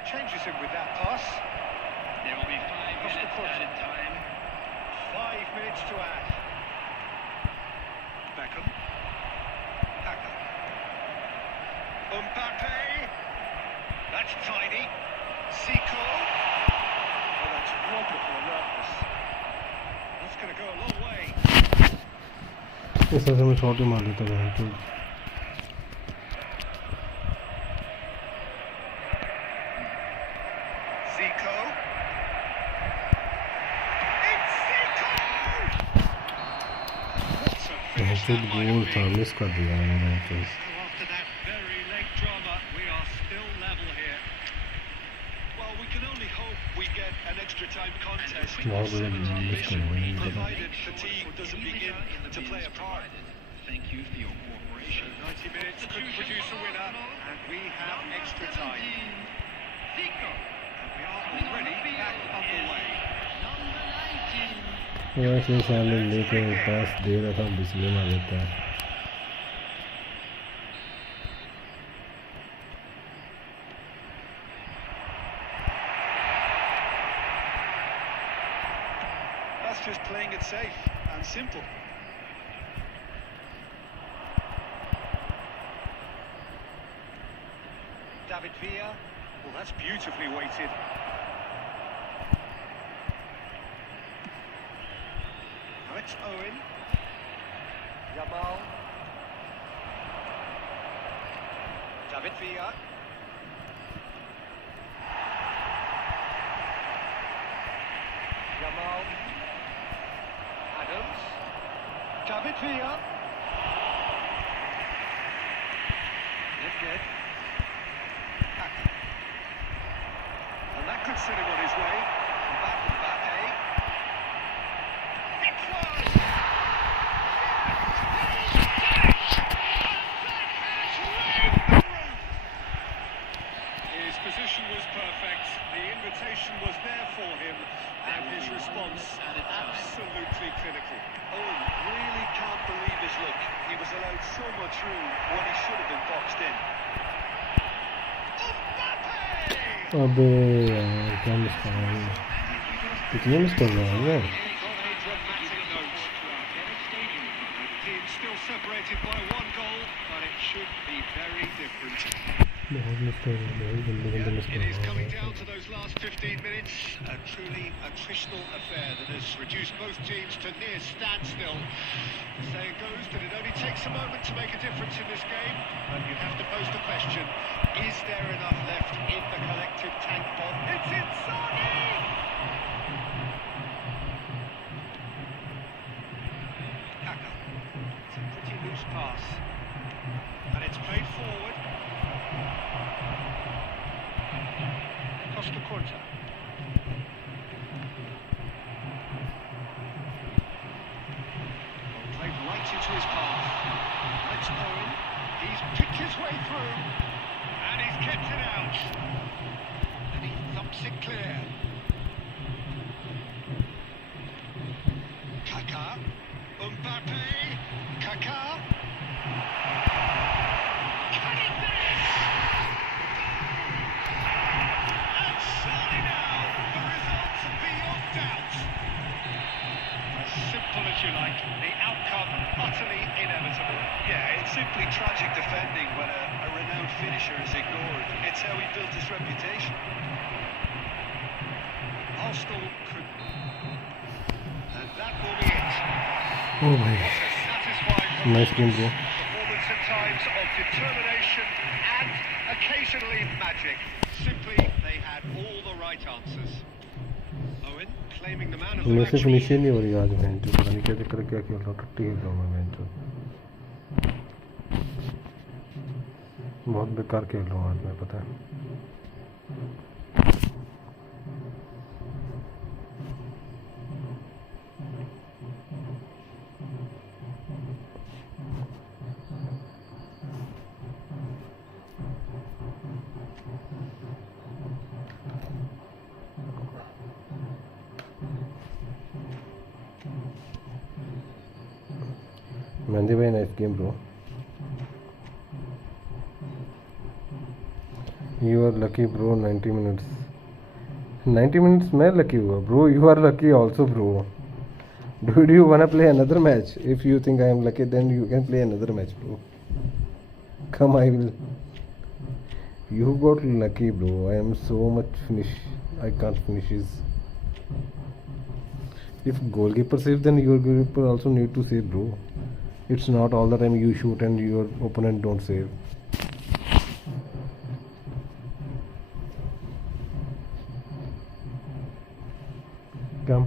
Changes him with that pass. There will be 5 minutes added time. 5 minutes to add. Beckham. Packer. Mbappe. That's tiny. Zico. Oh, that's wonderful alertness. That's going to go a long way. इस तरह से मैं shot ही मार लेता हूँ तो Zico. It's Zico! What a finish बहुत that might goal have था been. मिस कर दिया मैंने तो So after that very late drama, we are still level here. Well, we can only hope we get an extra time contest. बहुत बड़ा miss कर दिया Provided fatigue doesn't begin to play a part. Thank you for your cooperation. 90 minutes could produce a winner, and we have extra time. Zico. And we are already back underway. Number 19. वैसे सामने लेके पास दे रहा था बिजली मार देता है That's just playing it safe and simple. David Villa. Well, that's beautifully weighted. Now it's Owen. Yamal. David Villa. Yamal. Adams. David Villa. Good. And that could send him on his way. And back to Mbappe. It was! His position was perfect. The invitation was there for him, and his response absolutely clinical. Owen really can't believe his luck. He was allowed so much room when he should have been boxed in. अबे यार क्या miss कर रहा है कितने miss कर रहा है यार Team still separated by 1 goal, but it should be very different. बहुत मिस कर रहा है बहुत गंदे गंदे मिस कर It is रहा coming है down to those last 15 minutes, a truly attritional affair that has reduced both teams to near standstill. The saying goes that it only takes a moment to make a difference in this game, and you have to pose the question, is there enough left in the collective tank bomb? It's inside! Kaka. It's a pretty loose pass. And it's played forward. Costa Curta. Played right into his path. Let's Owen. He's picked his way through. And he's kept it out. And he thumps it clear. Kaka. Mbappe. Kaka. Can it finish? And surely now, the results beyond doubt. As simple as you like, the outcome utterly inevitable. Yeah, it's simply tragic defending when a renowned finisher is ignored. It's how he built his reputation. Arsenal could... And that will be it. ओ भाई Satisfying nice game bro performance at times of determination and occasionally magic. Simply, they had all the right answers. Owen claiming the man of the मेरे match. से finish ही नहीं हो रही आज मैंने तो पता नहीं क्या चक्कर क्या खेल रहा टट्टी खेल रहा हूँ मैं तो बहुत बेकार खेल रहा हूँ आज मैं पता है Mehndi bhai, nice game, bro. You are lucky, bro. 90 minutes. 90 minutes मैं lucky हुआ, bro. You are lucky also, bro. Do you wanna play another match? If you think I am lucky, then you can play another match, bro. Come, I will. You got lucky, bro. I am so much finish. I can't finish his. If goalkeeper save, then your goalkeeper also need to save, bro. It's not all the time you shoot and your opponent don't save. Come.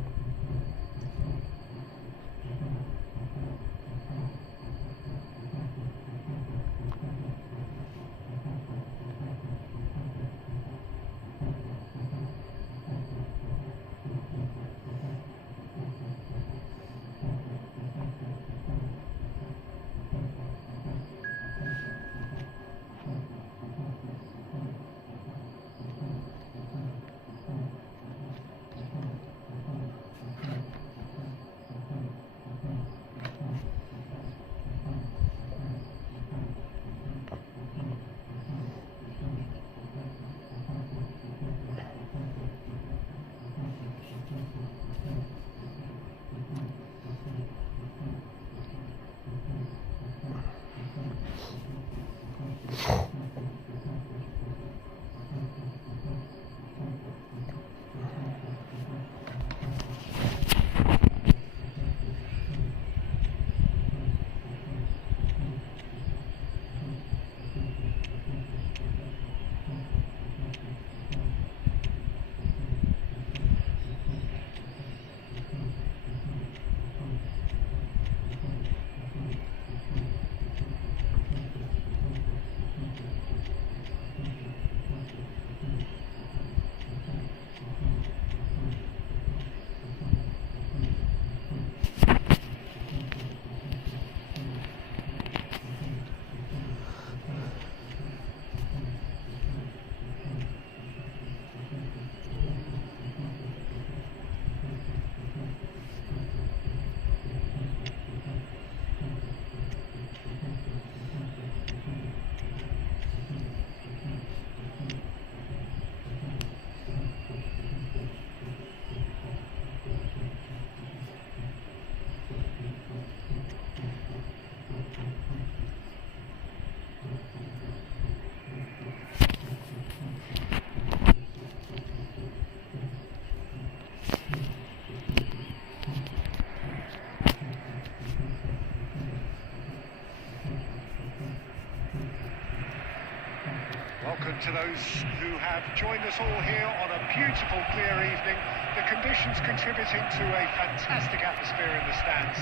Welcome to those who have joined us all here on a beautiful, clear evening. The conditions contributing to a fantastic atmosphere in the stands.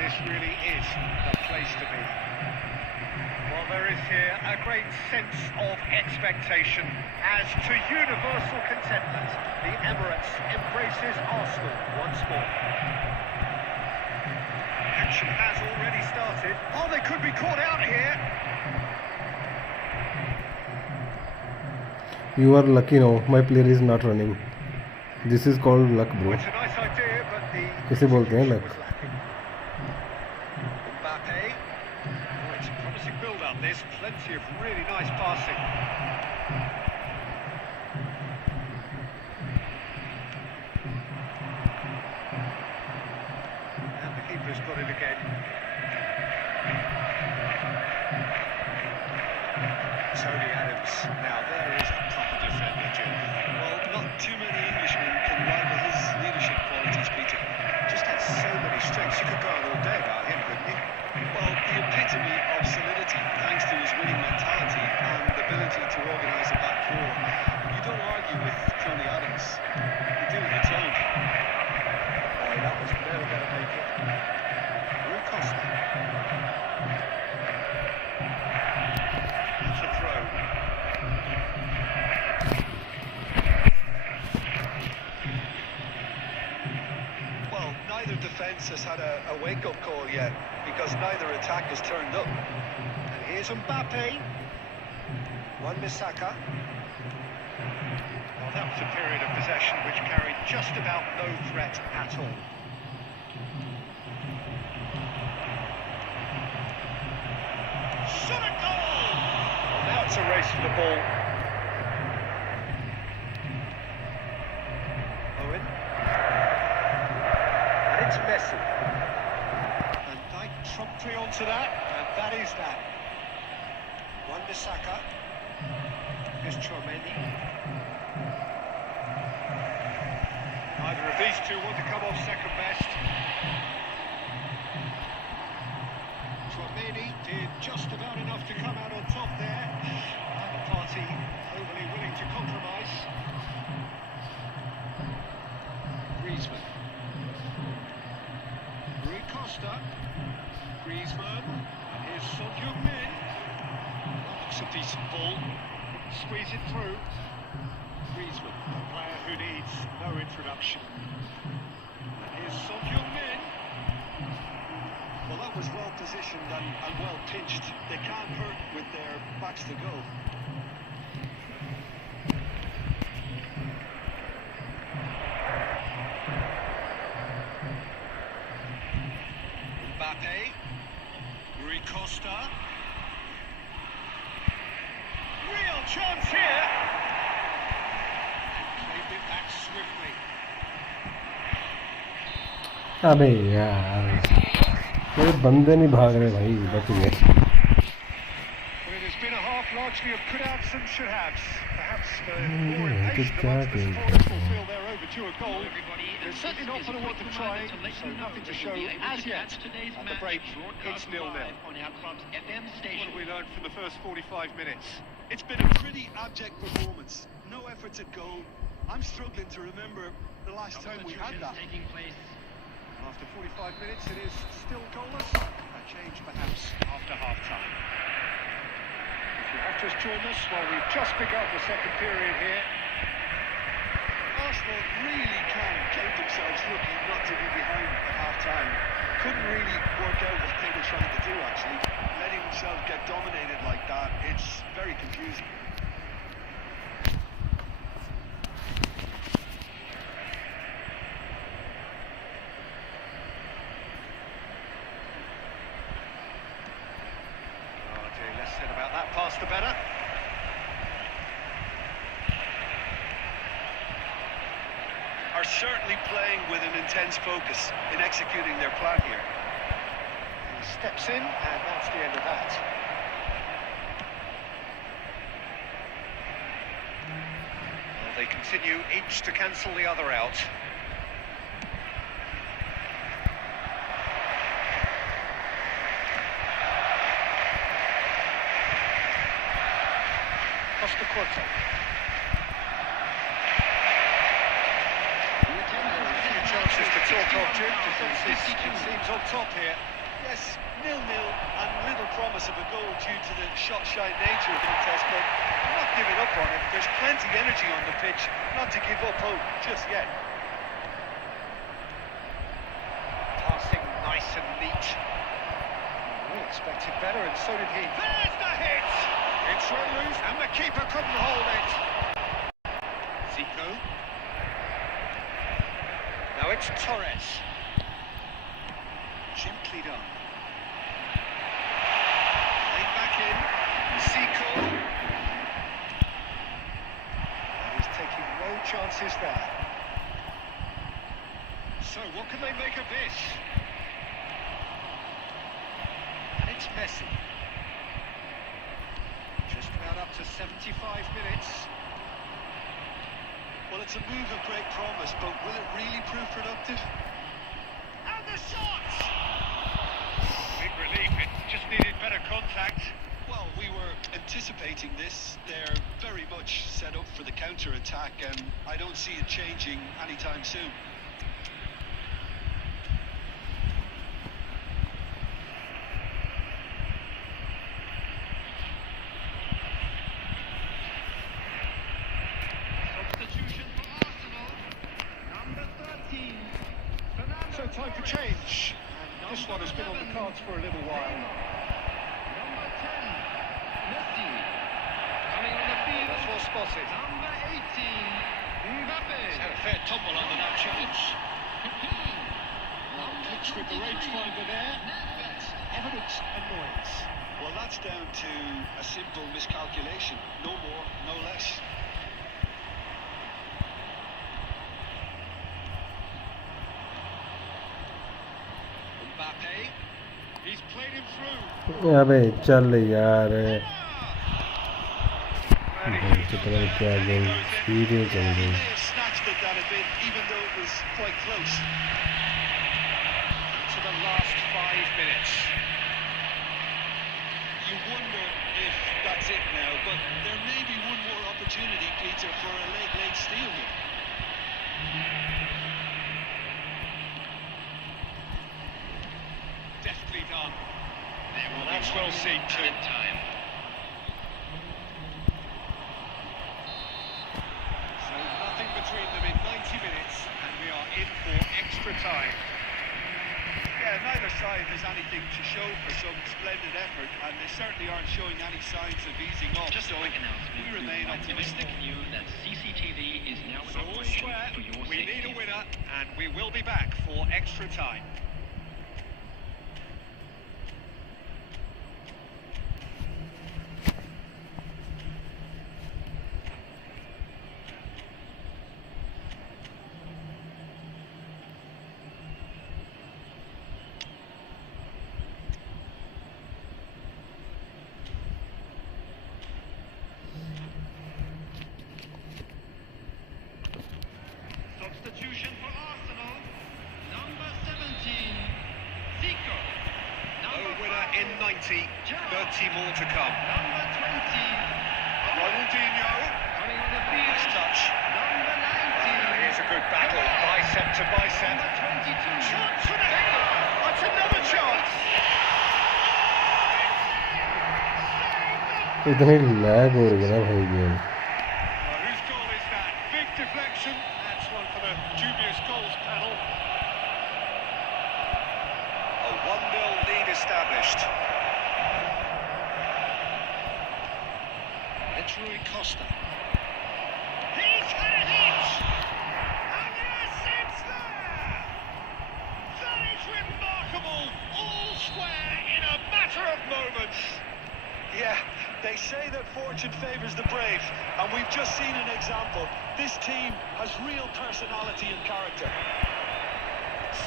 This really is the place to be. Well, there is here a great sense of expectation. As to universal contentment, the Emirates embraces Arsenal once more. Action has already started. Oh, they could be caught out here. You are lucky now. My player is not running. This is called luck, bro. It's a nice idea, but the इसे बोलते हैं luck. Mbappe. Oh, it's a promising build-up. There's plenty of really nice passing. And the keeper's got it again. Tony Adams. Now there is a proper defender, Jim. Well, not too many Englishmen can rival his leadership qualities, Peter. Just has so many strengths. You could go on all day about him, couldn't you? Well, the epitome of solidity, thanks to his winning mentality and ability to organise a back four. You don't argue with Tony Adams. You do what you're told. Oh, that was never going to make it. Rui Costa. That's a throw. Well, neither defence has had a wake-up call yet, because neither attack has turned up. And here's Mbappe. Wan-Bissaka. Well, that was a period of possession which carried just about no threat at all. a race for the ball. Owen. And it's Messi. And Dyke trumpery onto that, and that is that. Wan-Bissaka. Here's Chouameni. Neither of these two want to come off second best. Turnip did just about enough to come out on top there. Neither party overly willing to compromise. Griezmann. Rui Costa. Griezmann. And here's Son Heung-min. Looks a decent ball. Squeeze it through. Griezmann, a player who needs no introduction. And here's Son Heung-min. Well, that was well positioned and well pitched. They can't hurt with their backs to goal. Mbappe. Rui Costa. Real chance here. Claimed it back swiftly. अबे यार कोई बंदे नहीं भाग रहे भाई, बच गए. Well, it has been a half largely of could-haves and should-haves. Perhaps the more impatient amongst the supporters will feel they're overdue a goal. They're certainly not going to want to try, so nothing to show as yet. At the break, it's 0-0. On our club's FM What station. have we learned from the first 45 minutes? It's been a pretty abject performance. No efforts at goal. I'm struggling to remember the last time we had that. Taking place. After 45 minutes, it is still goalless. A change, perhaps, after half-time. If you have just joined us, well, we've just begun the second period here. Arsenal really can count themselves lucky not to be behind at half-time. Couldn't really work out what they were trying to do, actually. Letting themselves get dominated like that, it's very confusing. Oh dear, less said about that pass the better. Are certainly playing with an intense focus in executing their plan here. He steps in, and that's the end of that. Well, they continue each to cancel the other out. Costa Corto. Chances to talk of, Jim. Defence seems on top here. Yes, 0-0 and little promise of a goal due to the shot-shy nature of the contest, but I'm not giving up on it. There's plenty energy on the pitch, not to give up hope just yet. Passing nice and neat. We expected better, and so did he. There's the hit! It's well loose, and the keeper couldn't hold it. Zico. Now it's Torres. Gently done. Played back in. Zico. And he's taking no chances there. So what can they make of this? And it's Messi. Just about up to 75 minutes. Well, it's a move of great promise, but will it really prove productive? And the shot! Big relief, it just needed better contact. Well, we were anticipating this. They're very much set up for the counter-attack, and I don't see it changing anytime soon. Substitution for Arsenal. Number 13. So time for change. And this one has been on the cards for a little while. Number 10. Messi. Coming on the field. That's well spotted. Number 18. Mbappe. He's had a fair tumble under that challenge. Well, pitched with the rangefinder there. Nedved. evident annoyance. Well, that's down to a simple miscalculation. No more, no less. Mbappe, he's played him through. अबे चल यार And कितना क्या game serious हो He गई may have snatched at that a bit, even though it was quite close. to the last 5 minutes. You wonder if that's it now, but there may be one more opportunity, Peter, for a late steal here. Deftly done. There will That's be well 1 seen minute too. added time. So nothing between them in 90 minutes, and we are in for extra time. Yeah, neither side has anything to show for some splendid effort, and they certainly aren't showing any signs of easing off. Just a So quick announcement. we remain would like to optimistic. inform you that CCTV is now in So all operation square, for your we safety. need a winner, and we will be back for extra time. Substitution for Arsenal. Number 17, Zico. No Number winner 5, in 90, 30 more to come. Number 20, Ronaldinho, coming on the field. nice touch. Number 19. Here's a good battle, bicep to bicep. Number 22. Chance for the header! That's another chance! इतनी lag हो रही है ना भाई game Well, whose goal is that? Big deflection. That's one for the dubious goals panel. A 1-0 lead established. It's Rui Costa. He's had a hit! And yes, it's there! That is remarkable! All square in a matter of moments. Yeah, they say that fortune favours the brave, and we've just seen an example. This team has real personality and character.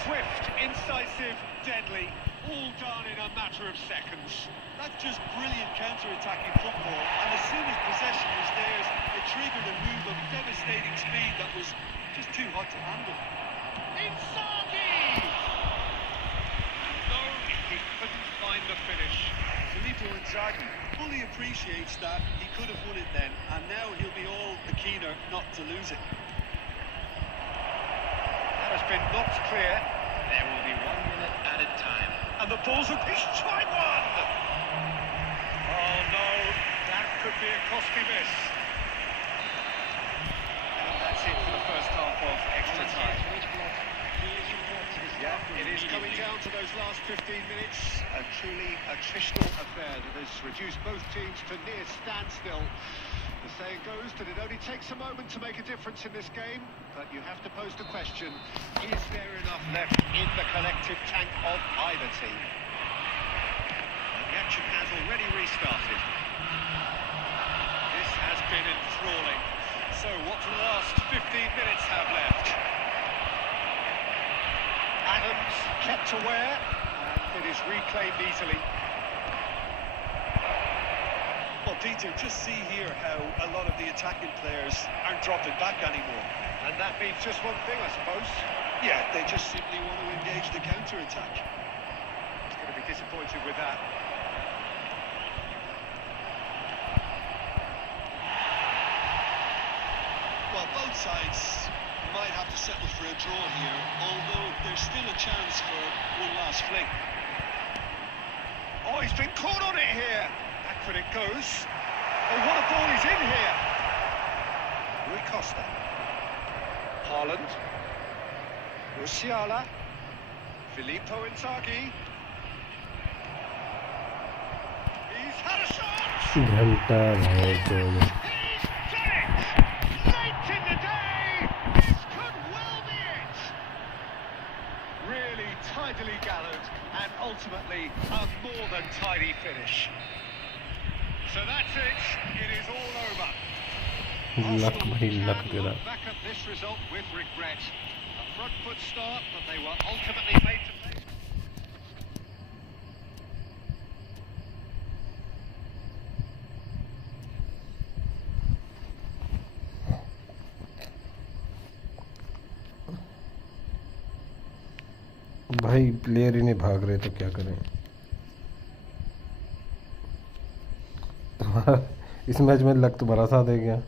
Swift, incisive, deadly, all done in a matter of seconds. That's just brilliant counter-attacking football, and as soon as possession was theirs, it triggered a move of devastating speed that was just too hot to handle. Inzaghi! No, he couldn't find the finish. Filippo Inzaghi fully appreciates that he could have won it then, and now he'll be all the keener not to lose it. That has been knocked clear. There will be 1 minute added time. And the ball's a he's tried one! Oh no, that could be a costly miss. And that's it for the first half of extra time. Yeah, it is coming down to those last 15 minutes. A truly attritional affair that has reduced both teams to near standstill. The saying goes that it only takes a moment to make a difference in this game, but you have to pose the question, is there enough left in the collective tank of either team? And the action has already restarted. This has been enthralling. So what do the last 15 minutes have left? Adams kept aware, and it is reclaimed easily. Well, Peter, just see here how a lot of the attacking players aren't dropping back anymore. And that means just one thing, I suppose. Yeah, they just simply want to engage the counter-attack. He's going to be disappointed with that. Well, both sides might have to settle for a draw here, although there's still a chance for one last fling. Oh, he's been caught on it here. Back when it goes. Oh, what a ball he's in here. Rui Costa. Haaland. Musiala. Filippo Inzaghi. He's had a shot. घंटा भाई तो He's done it! Late in the day! This could well be it! Really tidily beautifully gathered, and ultimately a more than tidy finish. So that's it. It is all over. Luck, Arsenal bhai, luck can tera. look back at this result with regret. A front foot start, but they were ultimately made to pay. भाई player ही नहीं भाग रहे तो क्या करें। इस match में luck तुम्हारा साथ है क्या?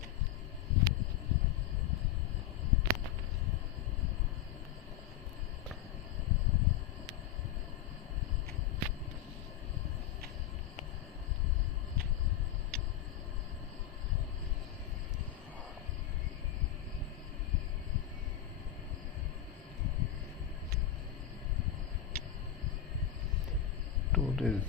Is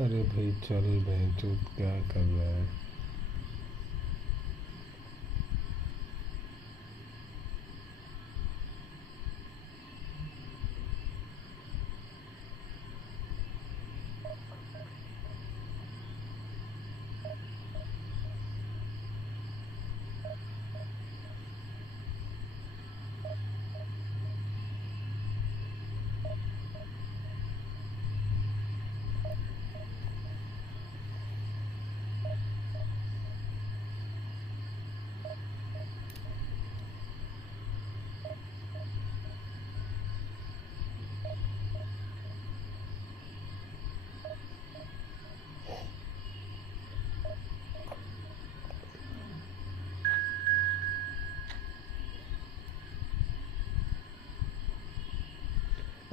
अरे भाई चल बहन तू क्या कर रहा है?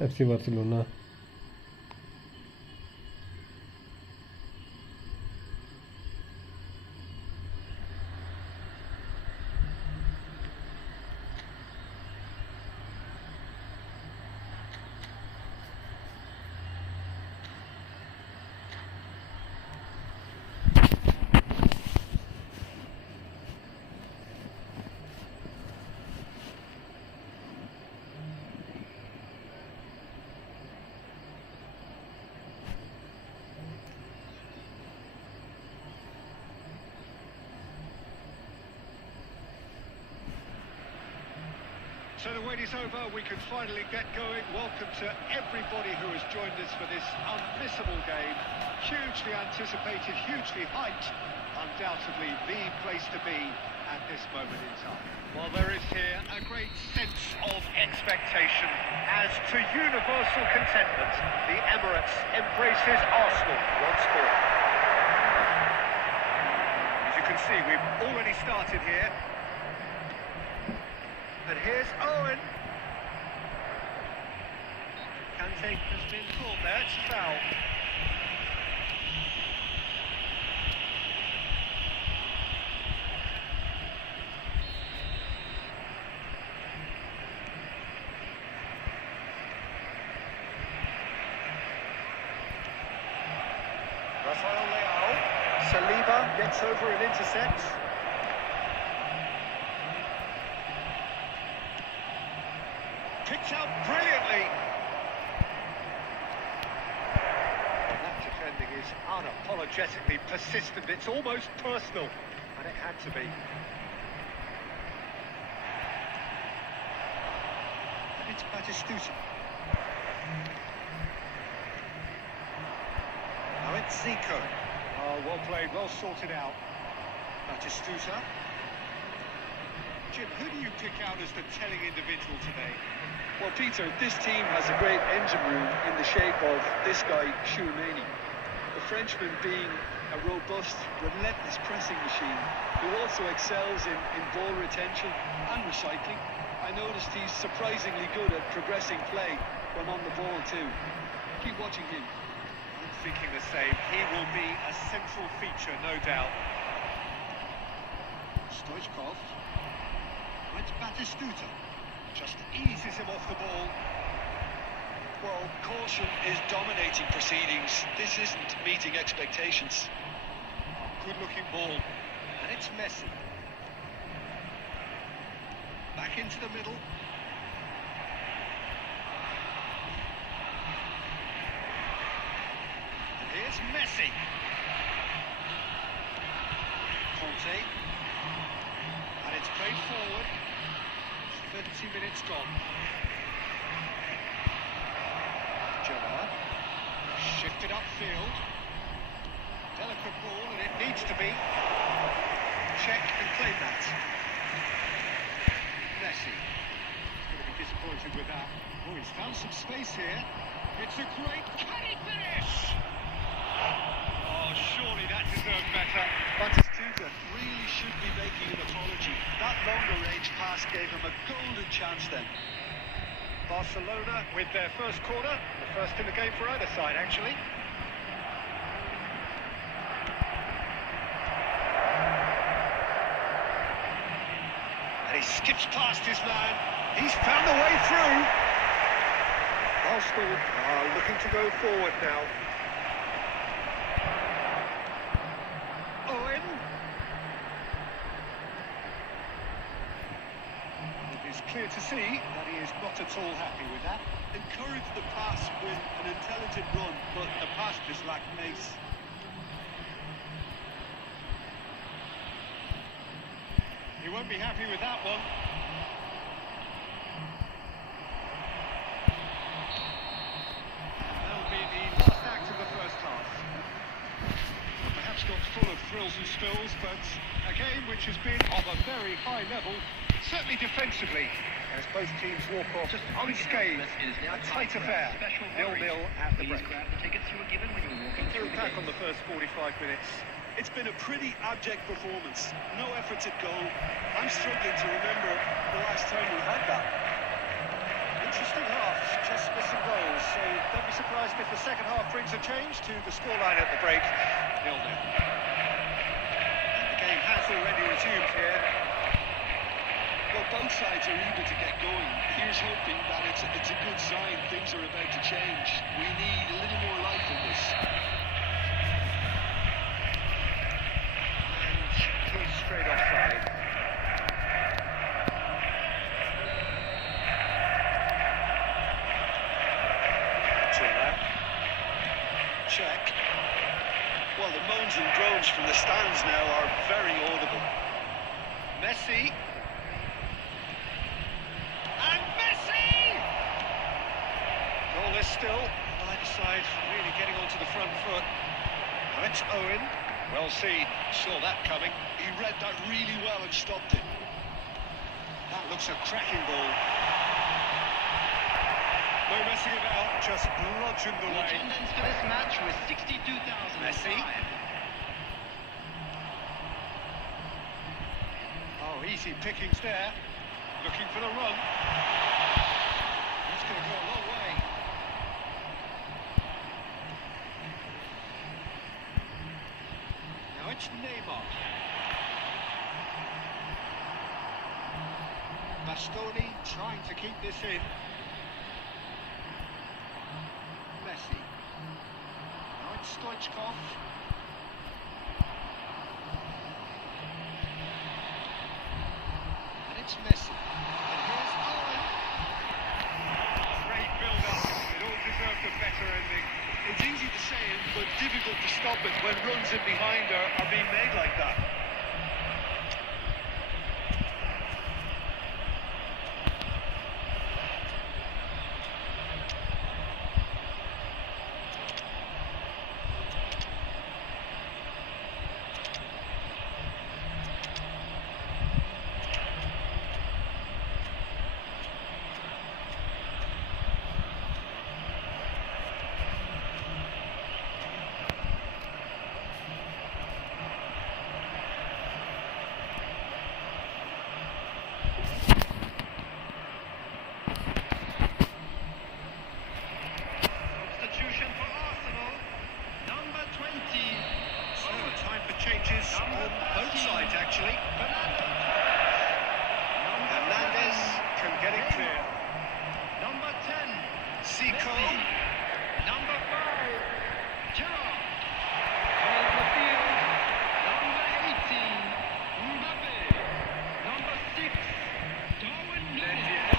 FC Barcelona. So the wait is over, we can finally get going. Welcome to everybody who has joined us for this unmissable game. Hugely anticipated, hugely hyped. Undoubtedly the place to be at this moment in time. Well, there is here a great sense of expectation. As to universal contentment, the Emirates embraces Arsenal once more. As you can see, we've already started here. And here's Owen. Kante has been caught there, it's a foul. Rafael Leao. Saliba gets over and intercepts. Picked up brilliantly. That defending is unapologetically persistent. It's almost personal, and it had to be. And it's Batistuta. Now it's Zico. Oh, well played, well sorted out. Batistuta. Jim, who do you pick out as the telling individual today? Well, Peter, this team has a great engine room in the shape of this guy, Tchouaméni. The Frenchman being a robust, relentless pressing machine who also excels in ball retention and recycling. I noticed he's surprisingly good at progressing play when on the ball too. Keep watching him. I'm thinking the same. He will be a central feature, no doubt. Stoichkov. It's Batistuta. Just eases him off the ball. Well, caution is dominating proceedings. This isn't meeting expectations. Good-looking ball. And it's Messi. Back into the middle. And here's Messi. Conte. And it's played forward. 30 minutes gone. Gerard. Shifted upfield. Delicate ball, and it needs to be. Check and play that. Messi. He's going to be disappointed with that. Oh, he's found some space here. It's a great... Can he finish? Oh, surely that deserved better. Batistuta really should be making an apology. That longer range pass gave him a golden chance then. Barcelona with their first corner. The first in the game for either side, actually. And he skips past his man. He's found the way through. Arsenal are looking to go forward now. Owen. It is clear to see that he is not at all happy with that. Encouraged the pass with an intelligent run, but the pass just lacked pace. He won't be happy with that one. That'll be the last act of the first half. Perhaps not full of thrills and spills, but a game which has been of a very high level, certainly defensively, as both teams walk off unscathed. A tight affair, 0-0 at the break. Grab the tickets you were given when you were walking through Back on the first 45 minutes. It's been a pretty abject performance. No efforts at goal. I'm struggling to remember the last time we had that. Interesting half, just missing goals, so don't be surprised if the second half brings a change to the scoreline at the break, 0-0. And the game has already resumed here. Well, both sides are eager to get going. Here's hoping that it's a good sign. Things are about to change. We need a little more life in this. And he's straight offside. Check. Well, the moans and groans from the stands now are very audible. Messi. And Messi! Goalless still. Neither side really getting onto the front foot. Now it's Owen. Well seen. Saw that coming. He read that really well and stopped it. That looks a cracking ball. No messing about, just bludgeoned The away. attendance for this match was 62,000. Messi. Oh, easy pickings there. Looking for the run. That's going to go a long way. Now it's Neymar. Bastoni trying to keep this in. Messi. Now it's Stoichkov. stop it when runs in behind are being made like that. Substitution for Arsenal. Number 20. So time for changes on both sides, actually. Hernandez can get it clear. Number 10. Zico. Number 5. Gerrard. Clears the field. Number 18. Mbappe. Number 6. Darwin Núñez.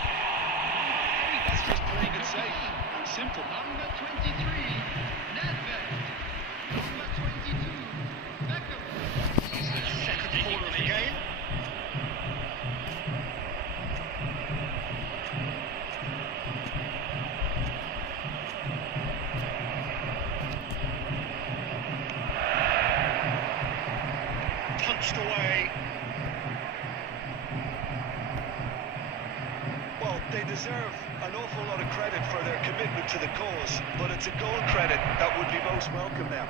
That's just playing it safe and simple. Number 23. Nedved. Number 22. Beckham. Second quarter of the game. Punched away. Well, they deserve an awful lot of credit for their commitment to the cause, but it's a goal credit that would be most welcome now.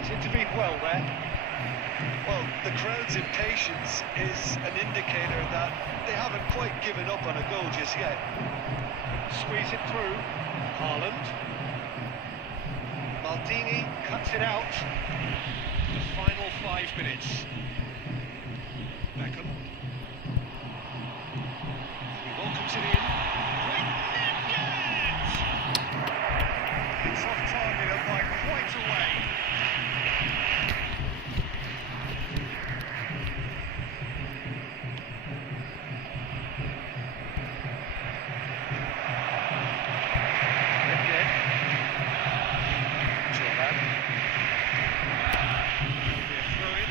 He's intervened well there. Well, the crowd's impatience is an indicator that they haven't quite given up on a goal just yet. Squeeze it through. Haaland. Maldini cuts it out. The final 5 minutes. Beckham. He welcomes it in. It's off target and by quite a way. Again. Jordan. Be a throw-in.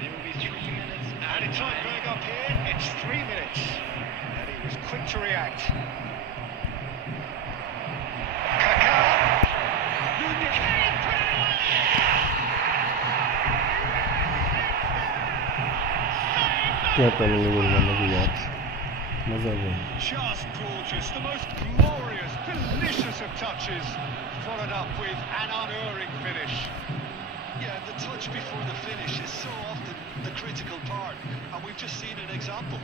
There will be 3 minutes. Added time going up here. It's 3 minutes. And he was quick to react. Kaká. क्या करेंगे बोलने की यार मजा आ गया Just gorgeous. The most glorious, delicious of touches. Followed up with an unerring finish. Yeah, the touch before the finish is so often the critical part, and we've just seen an example.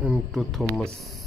into Thomas.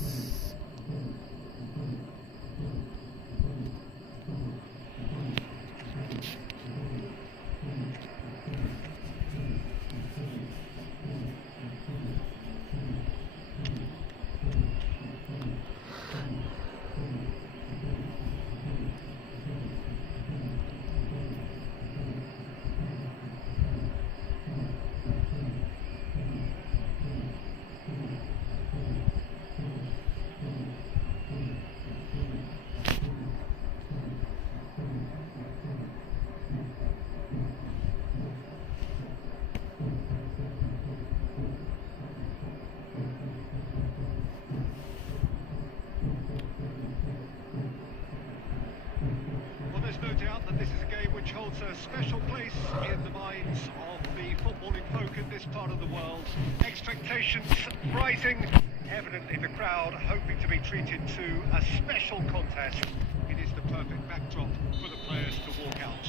no doubt that this is a game which holds a special place in the minds of the footballing folk in this part of the world. Expectations rising, evidently the crowd hoping to be treated to a special contest. It is the perfect backdrop for the players to walk out.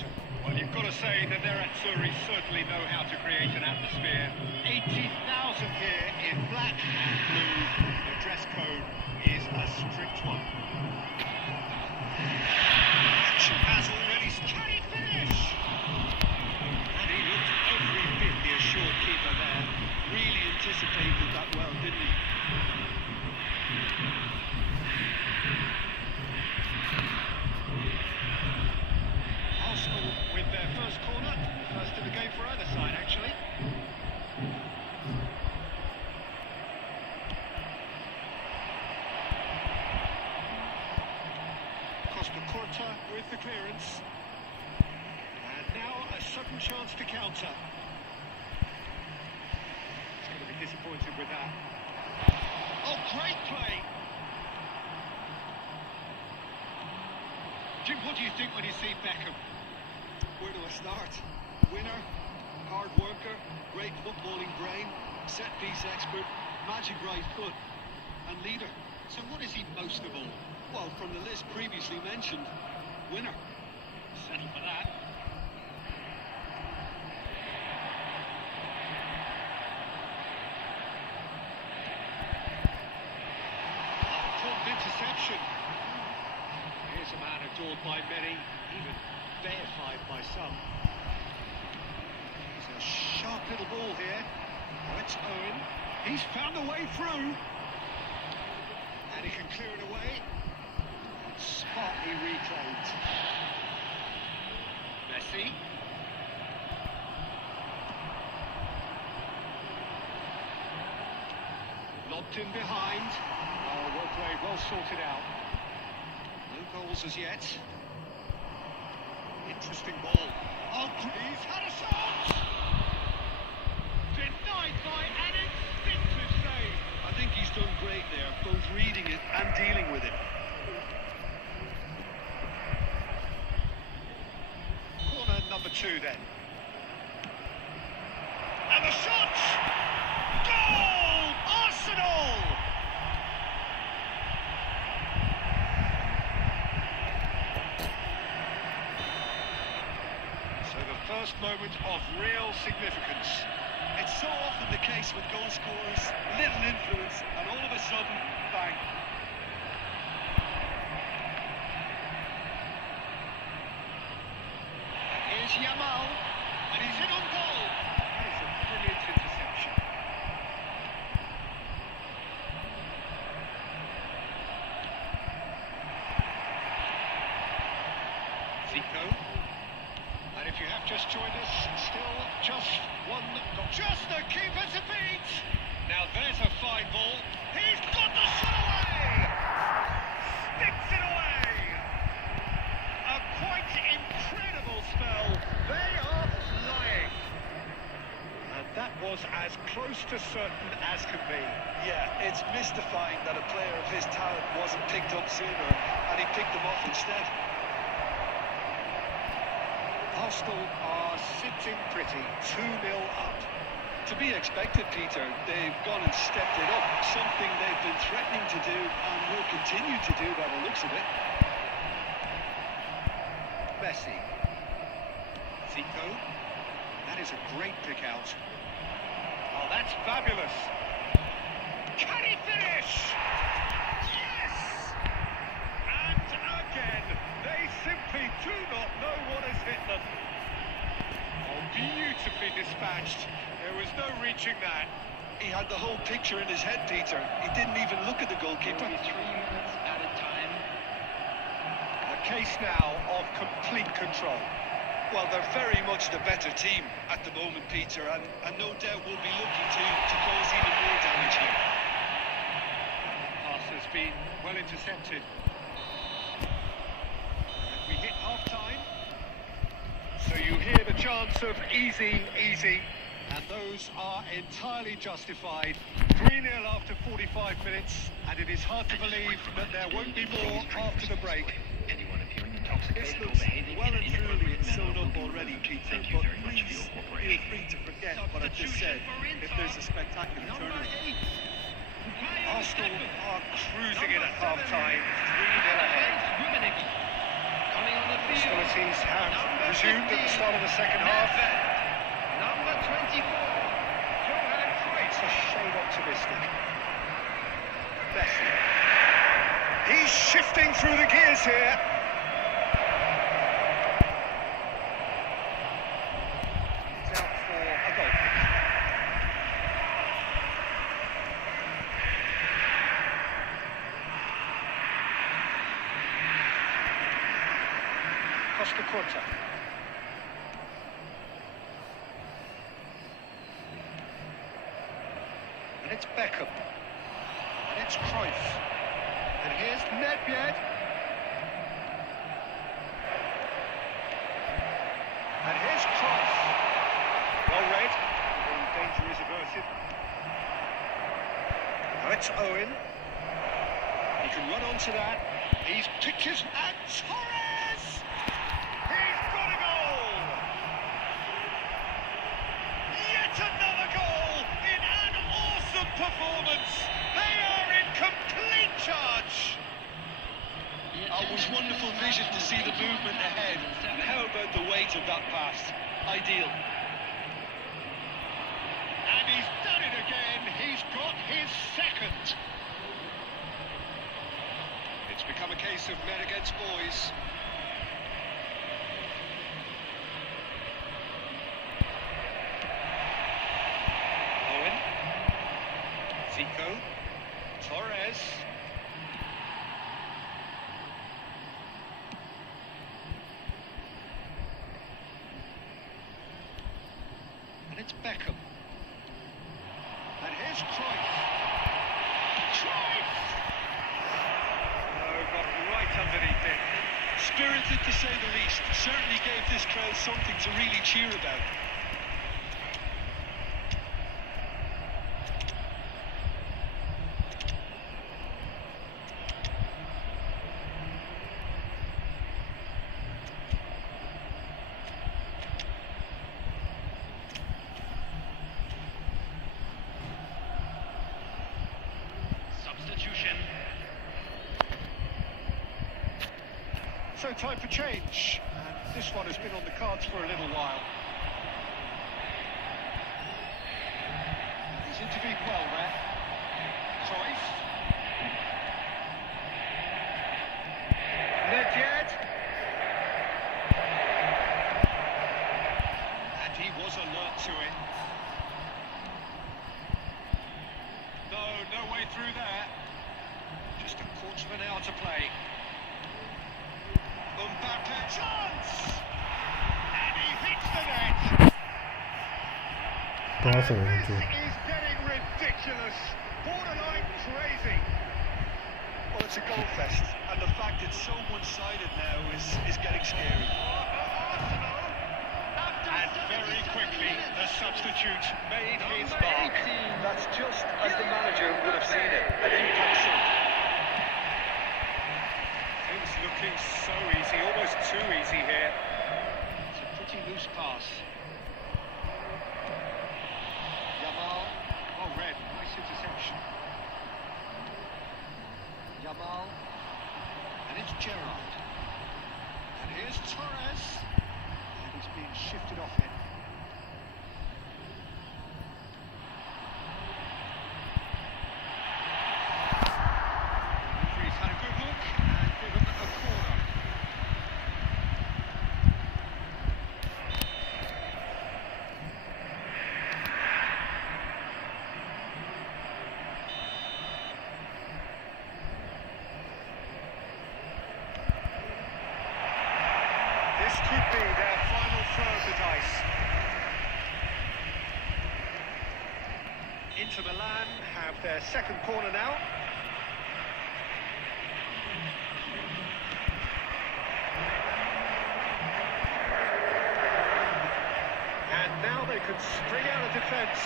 Well, you've got to say that their Azzurri certainly know how to create an atmosphere. 80,000 here in black and blue. The dress code is a strict one. Action has already started. Can he finish? And he looked every bit the assured keeper there. Really anticipated that well, didn't he? Arsenal with their first corner. First in the game for either side, actually. Costa with the clearance. And now a sudden chance to counter. He's going to be disappointed with that. Oh, great play! Jim, what do you think when you see Beckham? Where do I start? Winner, hard worker, great footballing brain, set-piece expert, magic right foot, and leader. So what is he most of all? Well, from the list previously mentioned, winner. Settle for that. Important interception. Here's a man adored by many, even deified by some. It's a sharp little ball here. Oh, it's Owen. He's found a way through. And he can clear it away. Smartly reclaimed. Messi. Lobbed in behind. Oh, well played, well sorted out. No goals as yet. Interesting ball. Oh, he's had a shot! Denied by an instinctive save. I think he's done great there, both reading it and dealing with it. Corner number 2 then. And the shot! Goal! Arsenal! So the first moment of real significance. It's so often the case with goal scorers, little influence, and all of a sudden, bang. Here's Yamal, and he's in on goal. That is a brilliant interception. Zico. And if you have just joined us, still just one goal. Just the keeper to beat! Now there's a fine ball. He's got the shot away! Sticks it away! A quite incredible spell. They are flying. And that was as close to certain as can be. Yeah, it's mystifying that a player of his talent wasn't picked up sooner, and he picked them off instead. Arsenal are sitting pretty, 2-0 up. To be expected, Peter. They've gone and stepped it up, something they've been threatening to do and will continue to do by the looks of it. Messi. Zico. That is a great pick out. Oh, that's fabulous. Can he finish? Yes! And again, they simply do not know what has hit them. Oh, beautifully dispatched. There was no reaching that. He had the whole picture in his head, Peter. He didn't even look at the goalkeeper. 3 minutes at a time. A case now of complete control. Well, they're very much the better team at the moment, Peter, and no doubt will be looking to cause even more damage here. Pass has been well intercepted. And we hit half-time. So you hear the chants of easy, easy, and those are entirely justified. 3-0 after 45 minutes, and it is hard to believe that there won't be more after the break. Anyone appearing This intoxicated or looks behaving well Peter, Thank you but very much for please your feel cooperation. free to forget what I've just said if there's a spectacular Number tournament. 8. Arsenal are cruising in at Number 7. half-time, 3-0 ahead. Coming on the field. Hostilities have Number resumed at the 15. start of the second half. Number 24. Johan It's Cruyff. a shade optimistic. Messi. He's shifting through the gears here. He's out for a goal kick. Costa Curta. And it's Beckham. And it's Cruyff. And here's Nedved. And here's Cruyff. Well read. The danger is averted. Now it's Owen. He can run onto that. He's picked his... And Torres! He's got a goal! Yet another goal in an awesome performance! They are in complete charge! It was wonderful vision to see the movement ahead. And how about the weight of that pass? Ideal. And he's done it again. He's got his second. It's become a case of men against boys. Owen. Zico. Torres. And it's Beckham. And here's Cruyff. Cruyff! Oh, got right underneath it. Spirited to say the least. Certainly gave this crowd something to really cheer about. Substitution. So time for change. And this one has been on the cards for a little while. He's intervened well there. Cruyff. Nedved. And he was alert to it. No way through there. Just a quarter of an hour to play. Mbappe chance! And he hits the net! Pass away, This too. is getting ridiculous. Borderline crazy. Well, it's a goal fest, and the fact it's so one-sided now is getting scary. And very quickly, the substitute made his mark. That's just as the manager would have seen it. An impact shot. Things looking so easy, almost too easy here. It's a pretty loose pass. Yamal, well read, nice interception. Yamal, and it's Gerrard. And here's Torres. And he's being shifted off it. Referee's had a good look and given a corner. This could be their final throw of the dice. Inter Milan have their second corner now. And now they can spring out of defence.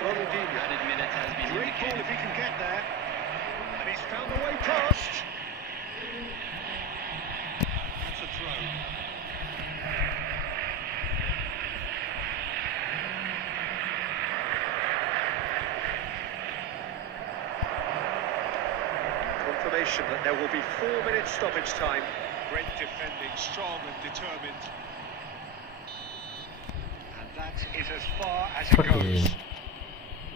Ronaldinho. Added minute has been Great ball indicated. if he can get there. And he's found the way past. That's a indication that there will be 4 minutes stoppage time. Great defending, strong and determined. And that is as far as it goes.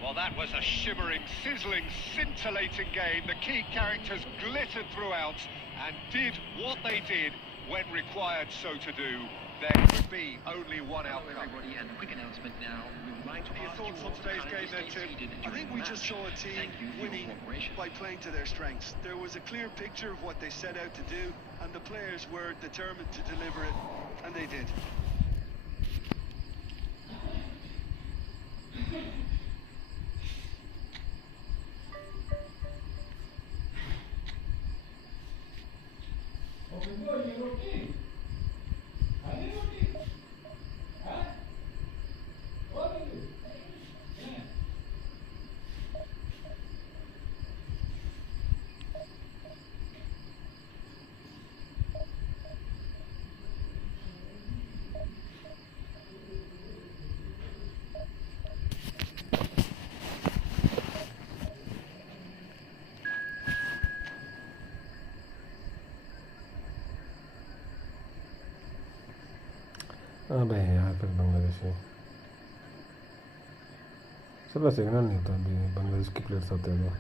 Well, that was a shimmering, sizzling, scintillating game. The key characters glittered throughout and did what they did when required so to do. There could be only one Hello outcome. everybody, and a quick announcement now. We would like to Your ask thoughts you on all to today's kindly game then, stay Tim? seated I during think the we match. just saw a team Thank you for your winning cooperation. by playing to their strengths. There was a clear picture of what they set out to do, and the players were determined to deliver it, and they did. अबे यार फिर बांग्लादेशी सबका signal नहीं होता अभी बांग्लादेश के players आते हैं तो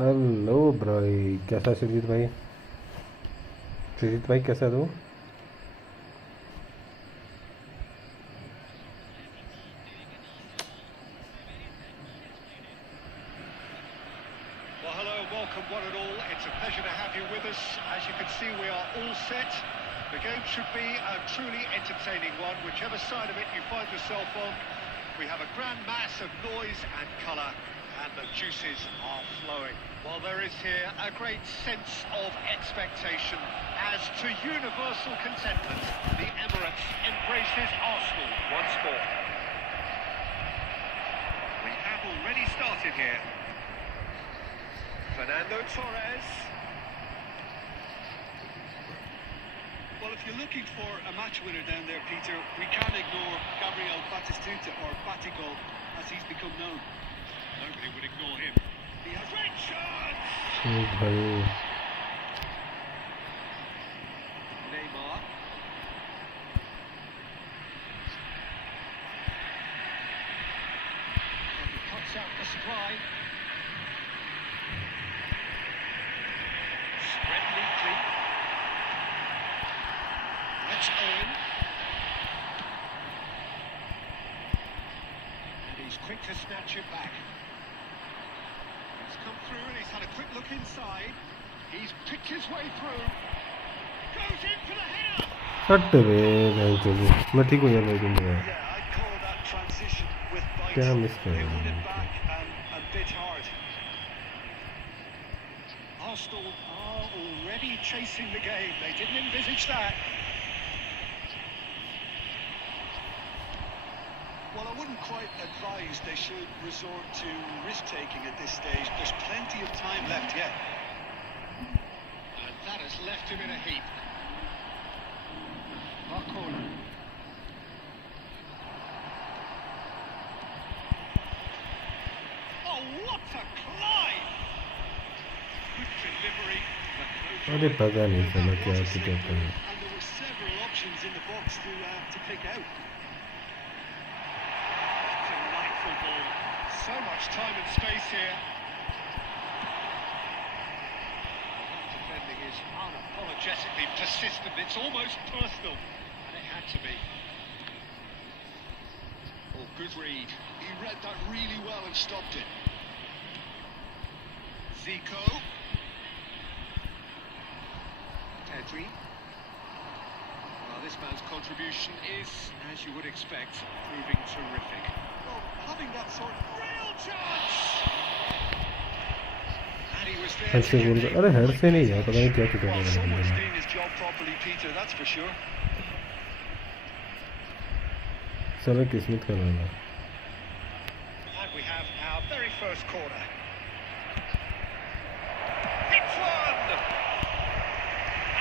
हेलो भाई कैसा श्रीजीत भाई कैसा तू Well, hello and welcome one and all. It's a pleasure to have you with us. As you can see, we are all set. The game should be a truly entertaining one, whichever side of it you find yourself on. We have a grand mass of noise and colour, and the juices are flowing. Well, there is here a great sense of expectation. As to universal contentment, the Emirates embraces Arsenal once more. We have already started here. Fernando Torres. Well, if you're looking for a match winner down there, Peter, we can't ignore Gabriel Batistuta, or Batigol, as he's become known. Nobody would ignore him. He has great chance. भाई Neymar. And he cuts out the supply. Spread neatly. Let's Owen. And he's quick to snatch it back. He's come through and he's had a quick look inside. He's picked his way through. Goes in for the header. हट बे भाई चलो मैं ठीक हूँ यार भाई तुम Yeah, I'd call that transition with bite. क्या मिस कर They रहे won it हैं back and bit hard. Arsenal are already chasing the game. They didn't envisage that. Well, I wouldn't quite advise they should resort to risk-taking at this stage. There's plenty of time left yet. And that has left him in a heap. Marcon. Oh, what a climb! Good delivery, but no अरे पता नहीं चला क्या What a क्या save. करें And there were several options in the box to pick out. delightful ball. So much time and space here. That defending is unapologetically persistent. It's almost personal, and it had to be. Oh, good read. He read that really well and stopped it. Zico. Pedri. Well, this man's contribution is, as you would expect, proving terrific. Well, having that sort of real chance. And he was there head to से give बोल the अरे head से नहीं है right पता नहीं क्या finish. किया Well, मैंने बंदे someone's ने doing his job properly, Peter, that's for sure. साला किस्मत कर रहा है And we have our very first corner. Hits one!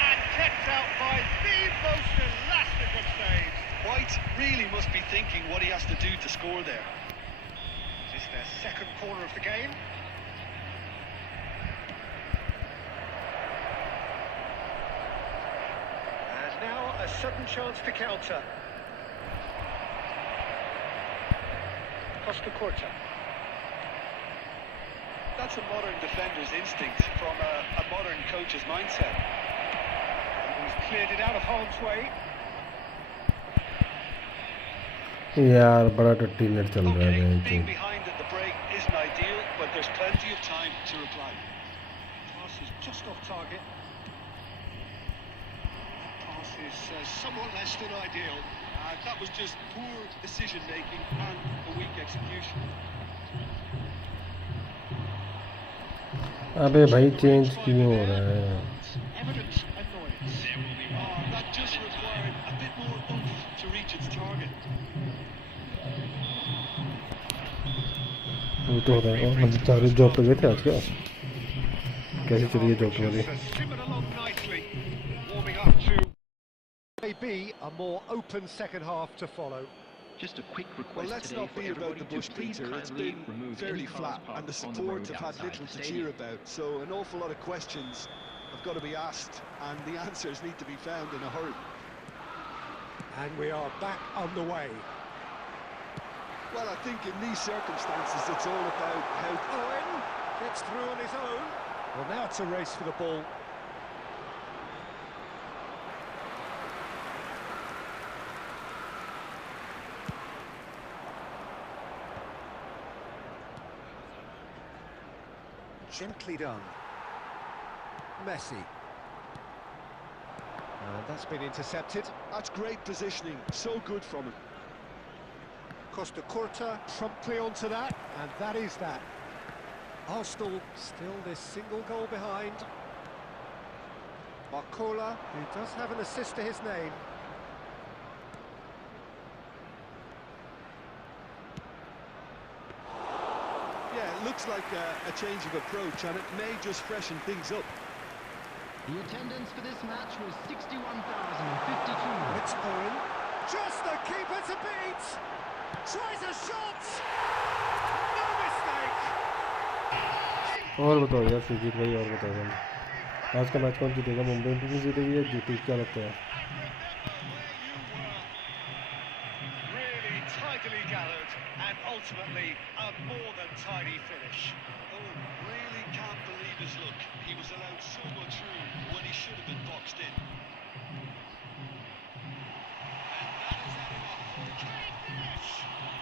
And kept out by the most elastic of saves. White really must be thinking what he has to do to score there. Is this their second corner of the game? And now a sudden chance to counter. Costa Corta. That's a modern defender's instinct from a modern coach's mindset. He's cleared it out of harm's way. यार बड़ा टट्टी net चल रहा है Okay, bench being behind at the break isn't ideal, but there's plenty of time to reply. Pass is just off target. Pass is somewhat less than ideal. That was just poor decision-making and a weak execution. अबे भाई change क्यों हो रहा है Evident annoyance. That just required a bit more oomph to reach its target. वो तो होता है मतलब सारे जॉब पे गए थे आज क्या कैसे चली है जॉब वाली Skimmed along nicely, warming up to maybe a more open second half to follow. Just a quick request Well, let's today not for be about everybody the bush, to please Peter. It's kindly been remove fairly any cars flat, parked and the on the support road have had outside little the to stadium. cheer about. So an awful lot of questions have got to be asked, and the answers need to be found in a hurry. And we are back underway. Well, I think in these circumstances, it's all about how... Owen gets through on his own. Well, now it's a race for the ball. Gently done. Messi. And that's been intercepted. That's great positioning, so good from him. Costa Corta promptly onto that, and that is that. Arsenal still this single goal behind. Barcola, who does have an assist to his name. Yeah, it looks like a change of approach, and it may just freshen things up. The attendance for this match was 61,052. It's Owen. Just the keeper to beat! Tries a shot! No mistake! और बताओ यार सुजीत भाई और बताओ हम आज का match कौन जीतेगा मुंबई इंडियंस जीतेगी या जीती क्या लगता है Really tidily gathered, and ultimately a more than tidy finish. Oh, really can't believe his luck. He was allowed so much room when he should have been boxed in.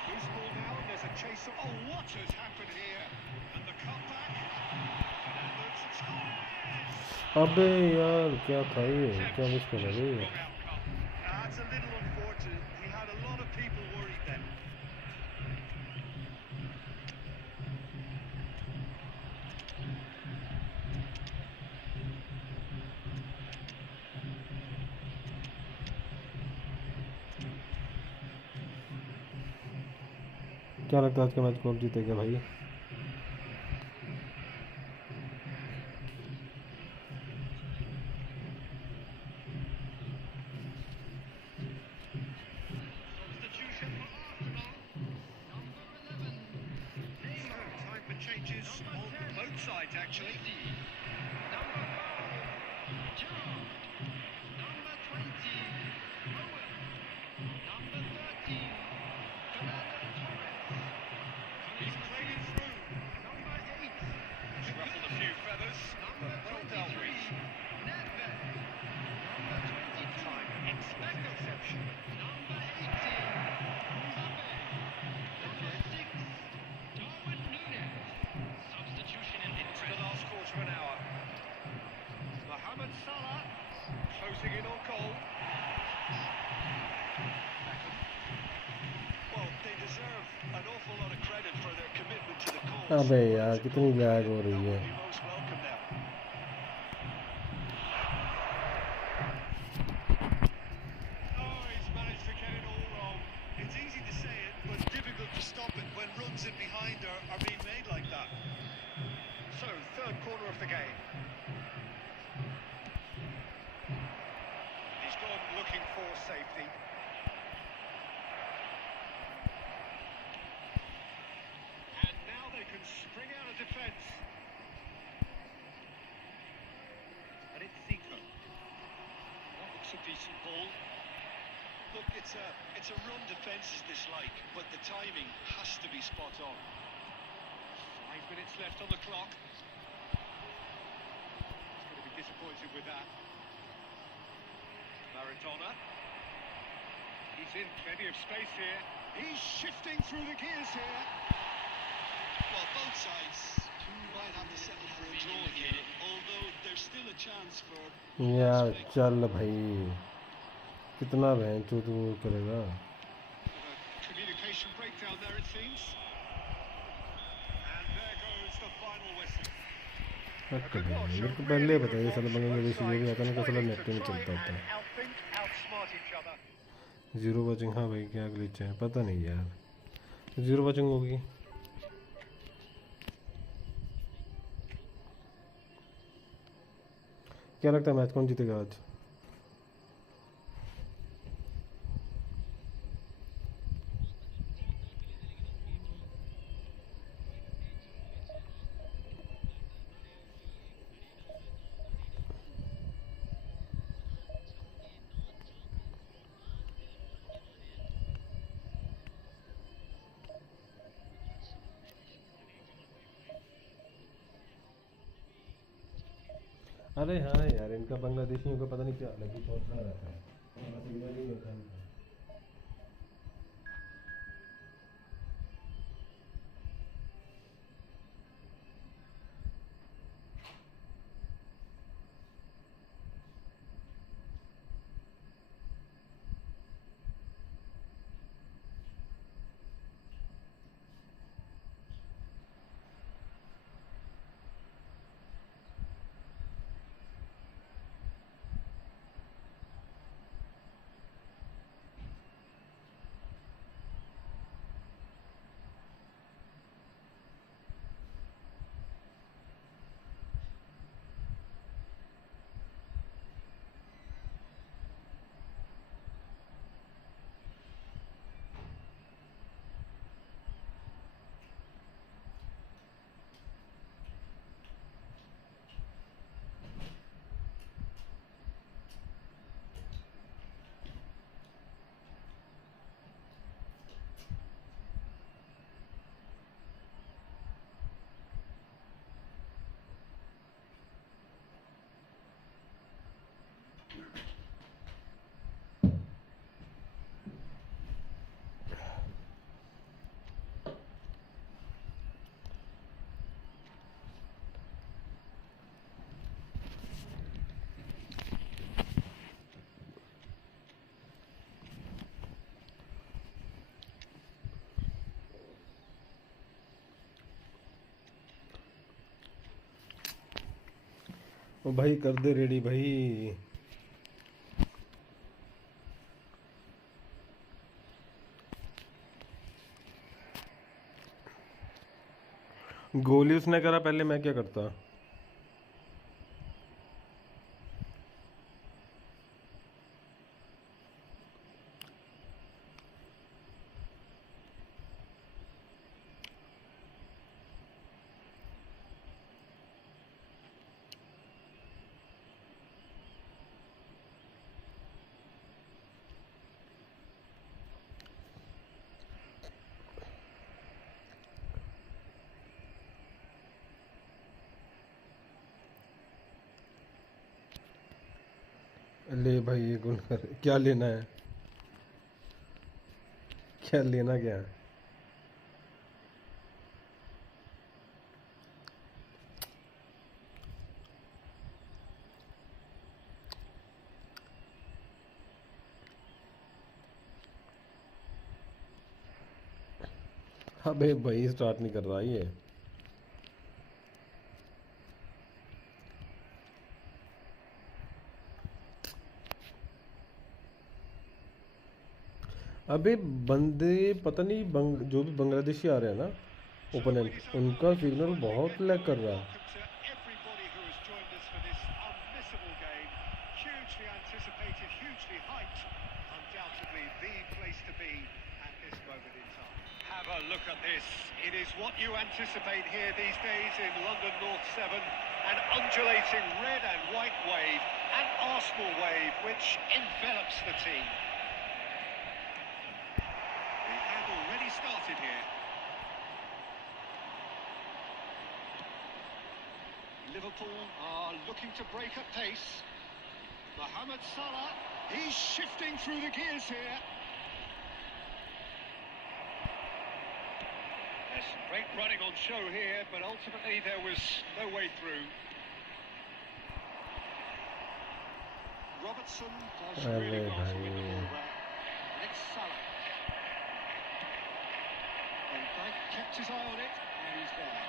Loose ball now, and there's a chase of... Oh, what has happened here? And the cutback. Fernandes scores! अबे यार क्या था ये क्या miss कर रहा है ये That's a little unfortunate. He had a lot of people worried then. क्या लगता है आज का मैच कौन जीतेगा भाई Substitution for Arsenal. Number 11. Time for changes on both sides, actually. Number 5. Gerrard. Number 20. Owen. Number 13. Fernando Torres. He's played it through. Number 8. He's ruffled a few feathers, Number but well dealt 23. with. Nedved. Number 22. Time interception. Number 18. Mbappe. Number 6. Darwin Núñez. Substitution in The progress. last quarter. अबे यार कितनी lag हो रही है। Most welcome now. Oh, he's managed to get it all wrong. It's easy to say it, but difficult to stop it when runs in behind are being made like that. So, third corner of the game. He's gone looking for safety. And now they can spring out of defence. And it's Zico. That looks a decent ball. Look, it's a run defence is dislike, but the timing has to be spot on. 5 minutes left on the clock. He's going to be disappointed with that. Maradona. He's in plenty of space here. He's shifting through the gears here. Well, both sides might have to settle for a draw here, although there's still a chance for. यार चल भाई कितना बहन चो तू करेगा। Communication breakdown there, it seems. And there goes the final whistle. मेरे को पहले बताइए साला बांग्लादेश ये भी आता ना साला नेट पे नहीं चलता होता। Outthink, outsmart each other. Zero watching, हाँ भाई क्या ग्लिच है पता नहीं यार। जीरो वॉचिंग होगी। क्या लगता है मैच कौन जीतेगा आज? अरे हाँ यार इनका बांग्लादेशियों का पता नहीं क्या अलग ही हौसला रहता है। बस इधर ही होता है। ओ भाई कर दे रेडी भाई। गोली उसने करा पहले मैं क्या करता। ले भाई ये गोल कर, क्या लेना है, क्या लेना क्या है? अबे भाई स्टार्ट नहीं कर रहा ये। अबे बंदे पता नहीं जो भी बांग्लादेशी आ रहे हैं ना ओपोनेंट, उनका सिग्नल बहुत लैग कर रहा है. Welcome to everybody who has joined us for this unmissable game. Hugely anticipated, hugely hyped. Undoubtedly the place to be at this moment in time. Have a look at this. It is what you anticipate here these days in London North 7. An undulating red and white wave, an Arsenal wave which envelops the team. We have already started here. Liverpool are looking to break at pace. Mohamed Salah, he's shifting through the gears here. There's some great running on show here, but ultimately there was no way through. Robertson does really well to win the ball there. And it's Salah. Van Dijk kept his eye on it, and he's there.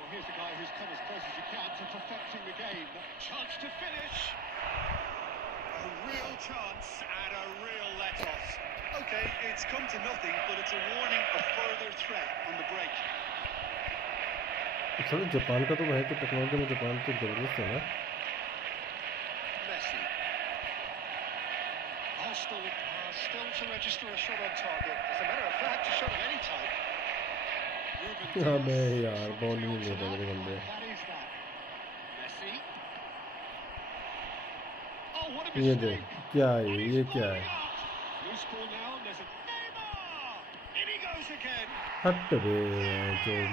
Well, here's a guy who's come as close as he can to perfecting the game. Chance to finish. A real chance and a real let-off. Okay, it's come to nothing, but it's a warning of further threat on the break. Sir Japan का तो है कि technology में Japan तो जबरदस्त है ना. Messi. Arsenal are still to register a shot on target. As a matter of fact, a shot of any type. अबे यार बॉल नहीं ले रहे मेरे बंदे. That is that. Messi. Oh, what a ये mistake. देख क्या है, ये क्या है. Loose ball now, and there's a Neymar! In he goes again. हट बे चोद.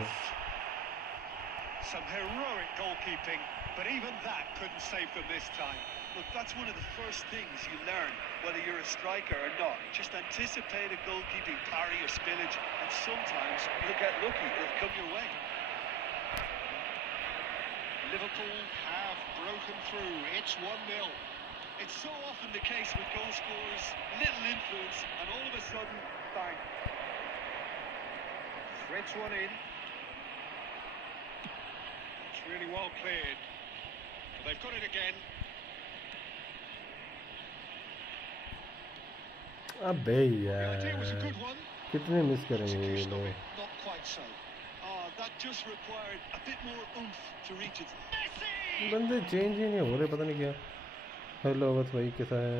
Some heroic goalkeeping, but even that couldn't save them this time. Look, that's one of the first things you learn, whether you're a striker or not. Just anticipate a goalkeeping parry or spillage, and sometimes you'll get lucky, it'll come your way. Liverpool have broken through. It's 1-0. It's so often the case with goal scorers, little influence, and all of a sudden, bang. Threads one in. It's really well cleared. They've got it again. अबे The idea was a यार good one. कितने miss करेंगे ये Execution of लोग. it, not quite so. That just required a bit more oomph to reach it. Messi! बंदे change ही नहीं हो रहे, पता नहीं क्या. हेलो बस भाई कैसा है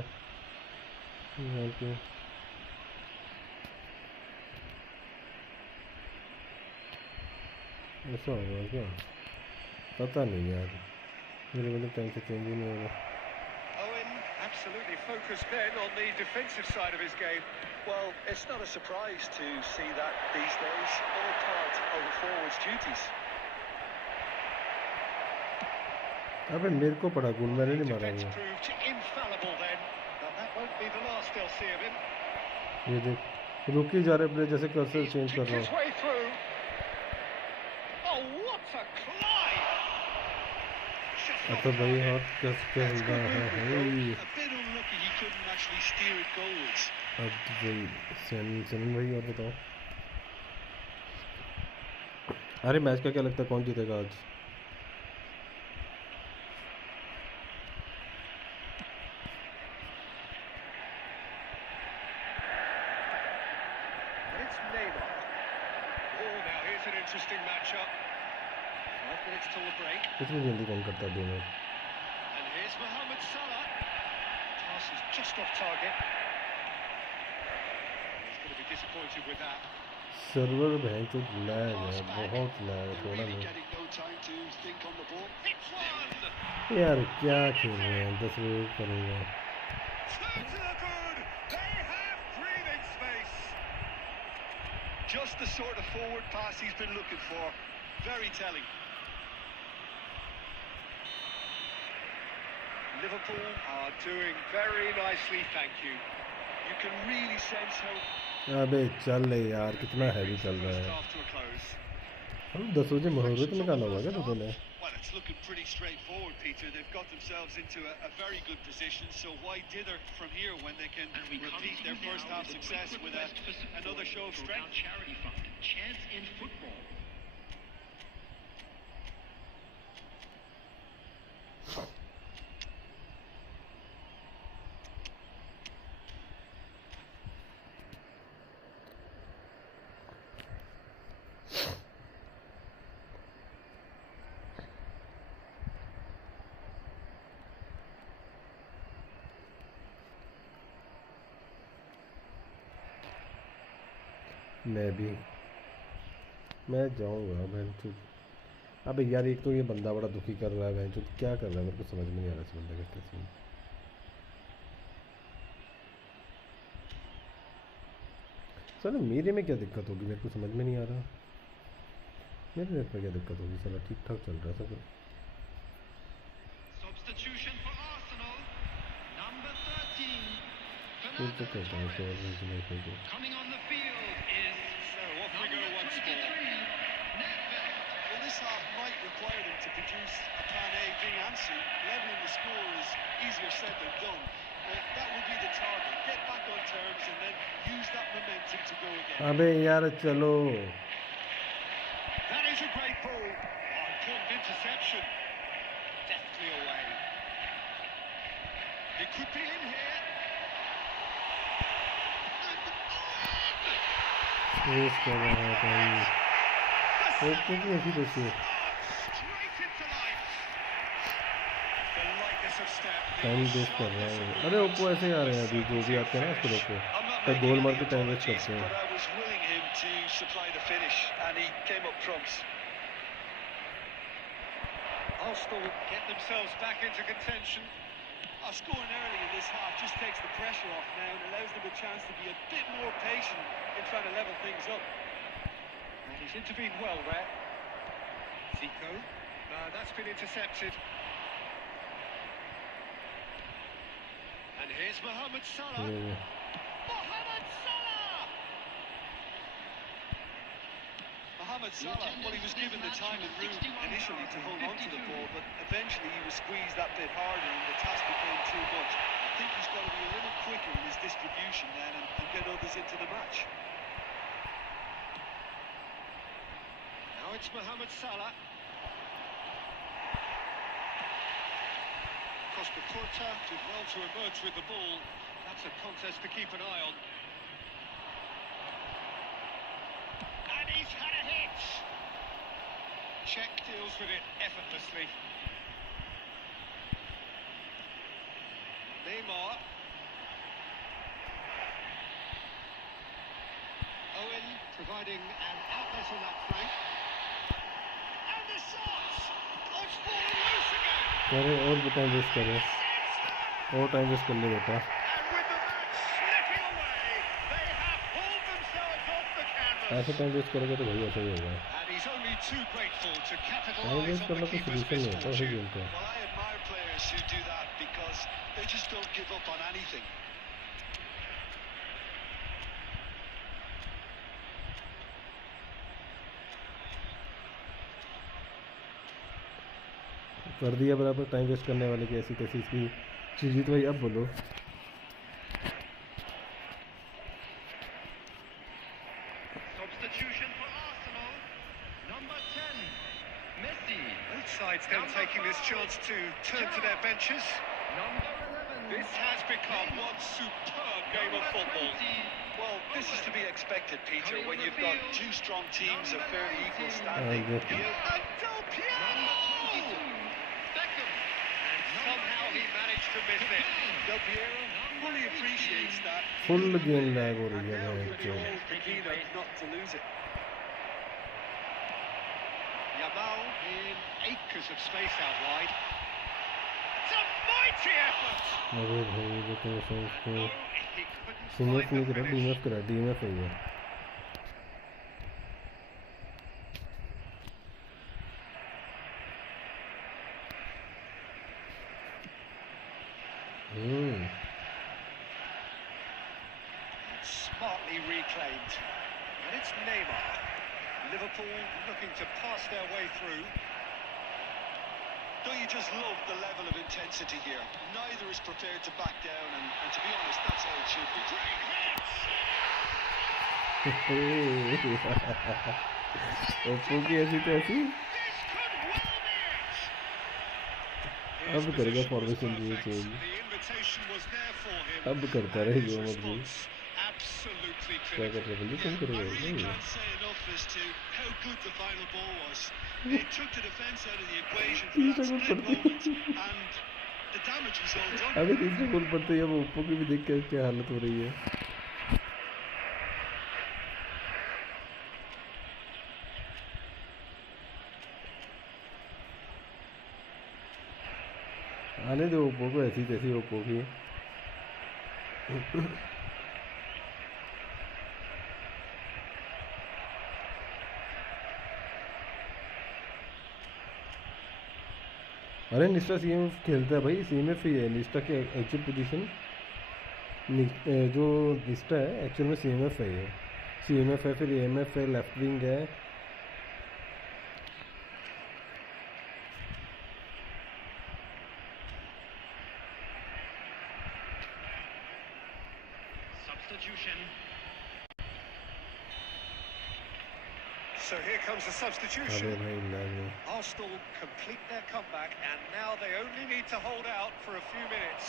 यहाँ पे. ऐसा होगा क्या पता नहीं यार, मेरे बंदे टाइम से चेंज ही नहीं हो रहा. Owen absolutely focused then on the defensive side of his game. Well, it's not a surprise to see that these days, all part of a forward's duties. अबे मेरे को पड़ा गोल, मैंने नहीं मारा Defence वो. proved infallible then. But that won't be the last they'll see of him. ये देख रुक ही जा रहे प्लेयर, जैसे कर्सर He's चेंज कर kicked रहा his हूँ. way through. Oh, what a climb! Just not अच्छा भाई target. और कैसे That's चल रहा good है movement, भाई. though. A bit unlucky he couldn't actually steer it goalwards. अब भाई सनन भाई और बताओ. अरे मैच का क्या लगता है कौन जीतेगा आज? It's Neymar. Oh, now here's an interesting matchup. 5 minutes till the break. कितनी जल्दी कौन करता है दोनों. And here's Mohamed Salah. Pass is just off target. He's going to be disappointed with that. Server भैंस तो लैग है, बहुत लैग है. They're थोड़ा really नहीं getting no time to think on the ball. It's one! यार क्या खेल रहे हैं, 10 मिनट करूँगा. Two to the good! They have breathing space! Just the sort of forward pass he's been looking for. Very telling. Liverpool are doing very nicely, thank you. You can really sense how अबे चल ले यार, कितना heavy चल रहा First है. half to a close. हम 10 बजे मुहूर्त निकाला हुआ क्या तो ने. well, it's looking pretty straightforward, Peter. They've got themselves into a very good position, so why dither from here when they can And we come repeat to their you first now half with a success quick with request for support another show of for our strength? charity fund, Chance in Football. मैं जाऊँगा बहन। अबे यार एक तो ये बंदा बड़ा दुखी कर रहा है बहन, क्या कर रहा है मेरे को समझ में नहीं आ रहा इस बंदे का क्या सीन। साला मेरे में क्या दिक्कत होगी मेरे को समझ में नहीं आ रहा। मेरे नेट में क्या दिक्कत होगी, साला ठीक ठाक चल रहा है सब। Substitution for Arsenal. Number 13. फिर तो कहता हूँ कि Coming on the field is So off we go number once 23. more. Nedved. Well, this half might require them to produce a plan A, B and C. Levelling the score is easier said than done. That would be the target. Get back on terms and then use that momentum to go again. अबे यार चलो। That is a great ball. Important interception. Deftly away. It could be in here. Race कर रहा है भाई। Okay की ऐसी कैसी है? Straight into life. The lightness of step. Time waste कर रहा है। अरे ओप्पो ऐसे ही आ रहे हैं अभी जो भी आते हैं ना उसको लोग I'm not तो making गोल मार any के टाइम वेस्ट apologies, करते हैं। but I was willing him to supply the finish and he came up trumps. Arsenal get themselves back into contention. Scoring early in this half just takes the pressure off now and allows them a chance to be a bit more patient in trying to level things up. And he's intervened well there. Zico. That's been intercepted. And here's Mohamed Salah. Mohamed Salah! Mohamed Salah, well, he was given the time and room initially to hold on to the ball, but eventually he was squeezed that bit harder and the task became too much. I think he's got to be a little quicker in his distribution then and get others into the match. Now it's Mohamed Salah. Costa Curta did well to emerge with the ball. That's a contest to keep an eye on. And he's had a hit. Czech deals with it effortlessly. Neymar. Owen providing an outlet on that flank. And the shot! Oh, it's fallen loose again! अरे और भी time waste कर रहे हैं, और time waste कर ले बेटा। And with the match slipping away, they have pulled themselves off the canvas. ऐसे टाइम वेस्ट करोगे तो भाई ऐसा ही होगा। And he's only too grateful to time capitalise waste on करना the कोई keeper's सोल्यूशन नहीं होता उसी misfortune. गेम का। Well, I admire players who do that because they just don't give up on anything. कर दिया बराबर, टाइम वेस्ट करने वाले की ऐसी कैसी इसकी चीज़ी तो भाई अब बोलो। Substitution for Arsenal. Number 10. Messi. Both sides then taking this chance to turn to their benches. Number 11. This has become one superb game of football. Well, this is to be expected, Peter, when you've got two strong teams of fairly equal standing. Yeah. And Del Piero! Beckham. Somehow he managed to miss it. Del Piero fully appreciates that. Full game lag हो रही And है now भाई for तो। the Kina not to lose it. Yamal in acres of space out wide. It's a mighty effort! अरे भाई बेटा ऐसा उसको No, he couldn't senior find नहीं the करा, finish. डीएमएफ करा, डीएमएफ है ये। Smartly reclaimed. And it's Neymar. Liverpool looking to pass their way through. Don't you just love the level of intensity here? Neither is prepared to back down, and to be honest, that's how it should be. Great hit! Oppo की ऐसी तो ऐसी This could well be it! अब करेगा formation Perfect. ये change. The invitation was there for him. अब करता रहे And his जो मर्जी। response absolutely क्या clinical. कर रहे हैं, Yeah, करेगा I really नहीं? can't say enough as to how good the final ball was. It took the defence out of the equation for that तीसरा गोल split पड़ता moment, and the damage was all done. अभी तीसरे गोल पड़ते ही अब Oppo की भी देख के क्या हालत हो रही है। आने दो ओप्पो को, ऐसी तैसी ओप्पो की। अरे निस्टा सीएमएफ खेलता है भाई, सीएमएफ ही है निस्टा की एक्चुअल पोजीशन। जो निस्टा है एक्चुअल में सीएमएफ है ये। सीएमएफ है, फिर एएमएफ है, लेफ्ट विंग है। Substitution. So here comes the अरे substitution. भाई लग Arsenal complete their comeback, and now they only need to hold out for a few minutes.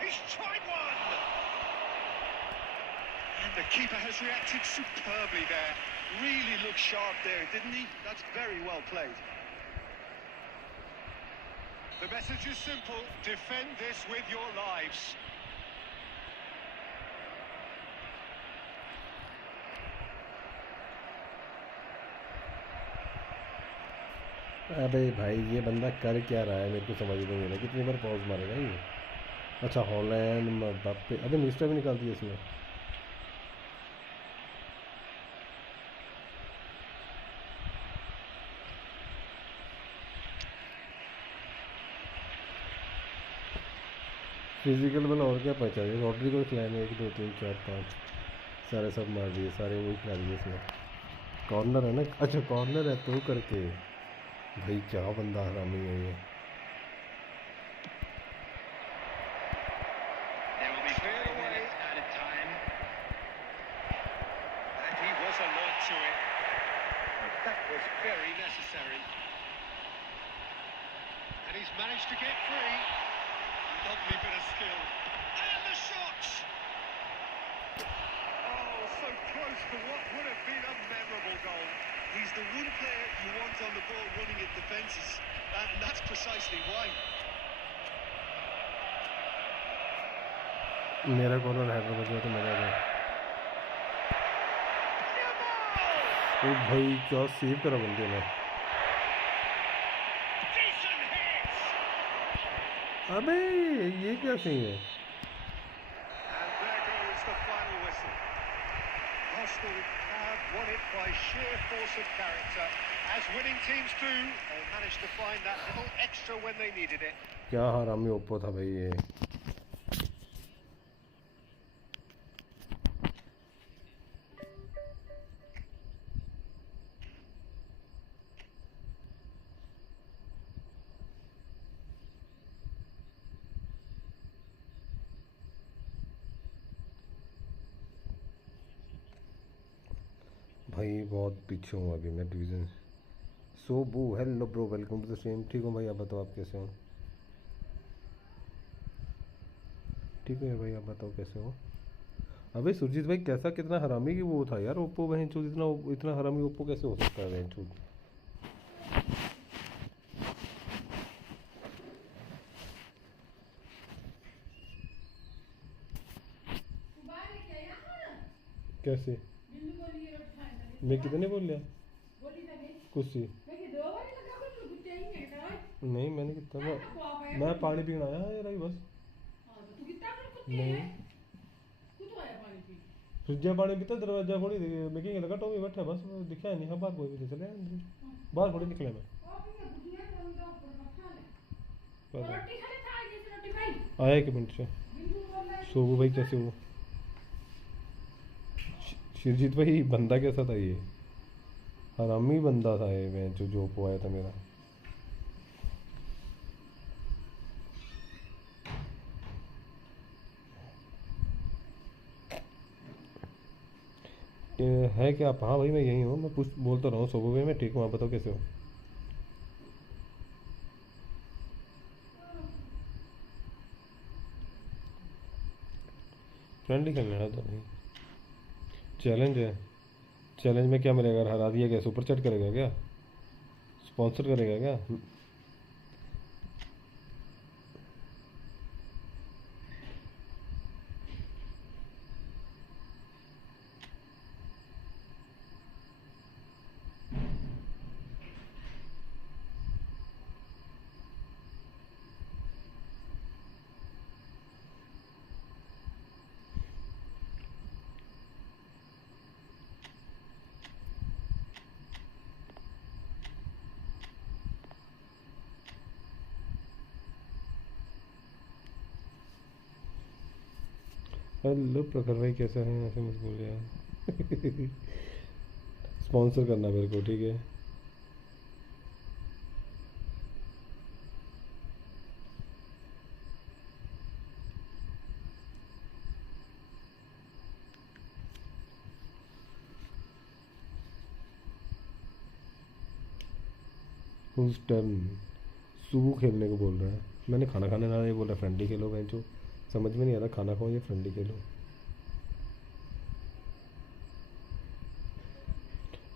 He's tried one! And the keeper has reacted superbly there. Really looked sharp there, didn't he? That's very well played. The message is simple: defend this with your lives. अबे भाई ये बंदा कर क्या रहा है, मेरे को समझ नहीं आ रहा। कितनी बार पॉज मारेगा ये? अच्छा हॉलैंड मबाप्पे, अबे निस्टा भी निकाल दिया इसमें। फिजिकल वाला और क्या पता है, रॉड्री को खिलाने 1 2 3 4 5 सारे सब मार दिए, सारे वही खिला दिए इसमें। कॉर्नर है ना, अच्छा कॉर्नर है तो करके। भाई क्या बंदा हरामी है ये। There will be Cleared 5 away. minutes added time. And he was alert to it. That was very necessary. And he's managed to get free. Lovely bit of skill. And the shot! Oh, so close to what would have been a memorable goal. He's the one player you want on the ball running at defences, and that's precisely why. मेरा corner Hyderabad में तो मेरा है। ओ भाई क्या save करा बंदे ने। Decent hit! अबे ये क्या सही है? And there goes the final whistle. Arsenal have won it by sheer force of character. As winning teams do, they managed to find that little extra when they needed it. क्या हरामी Oppo था भाई ये। भाई बहुत पीछे हूँ अभी मैं डिवीज़न। सो बू hello bro, welcome to the stream. ठीक हूँ भाई, आप बताओ आप कैसे हो? ठीक है भाई, आप बताओ कैसे हो? अबे सुरजीत भाई कैसा, कितना हरामी की वो था यार ओप्पो बहन चूत। इतना हरामी ओप्पो कैसे हो सकता है बहन चूत? कैसे? मैं कितने बोल लिया कुछ सी? नहीं मैंने कितना, मैं पानी पीना आया यार अभी बस। नहीं फ्रिज पानी पीता, दरवाजा खोली मैं क्या लगा टॉमी बैठा बस, दिखा नहीं। हाँ बाहर कोई भी नहीं चले अंदर, बाहर थोड़ी निकले मैं। आया 1 मिनट से। सोबू भाई कैसे हो? शिरजीत भाई बंदा कैसा था ये? हरामी बंदा था ये मैं जो ओप्पो आया था मेरा। है क्या आप? हाँ भाई मैं यही हूँ, मैं बोलता रहा हूँ सोबू भाई मैं ठीक हूँ, आप बताओ कैसे हो? फ्रेंडली खेलना है तो नहीं, चैलेंज है। चैलेंज में क्या मिलेगा? अगर हरा दिया क्या सुपर चैट करेगा क्या? स्पॉन्सर करेगा क्या? हेलो प्रखर भाई, कैसा है? ऐसे मत बोल यार। स्पॉन्सर करना मेरे को, ठीक है? Whose turn? सुबह खेलने को बोल रहा है। मैंने खाना खाने ना, ये बोला फ्रेंडली खेलो। मैं जो समझ में नहीं आ रहा, खाना खाओ या फ्रेंडली खेलो।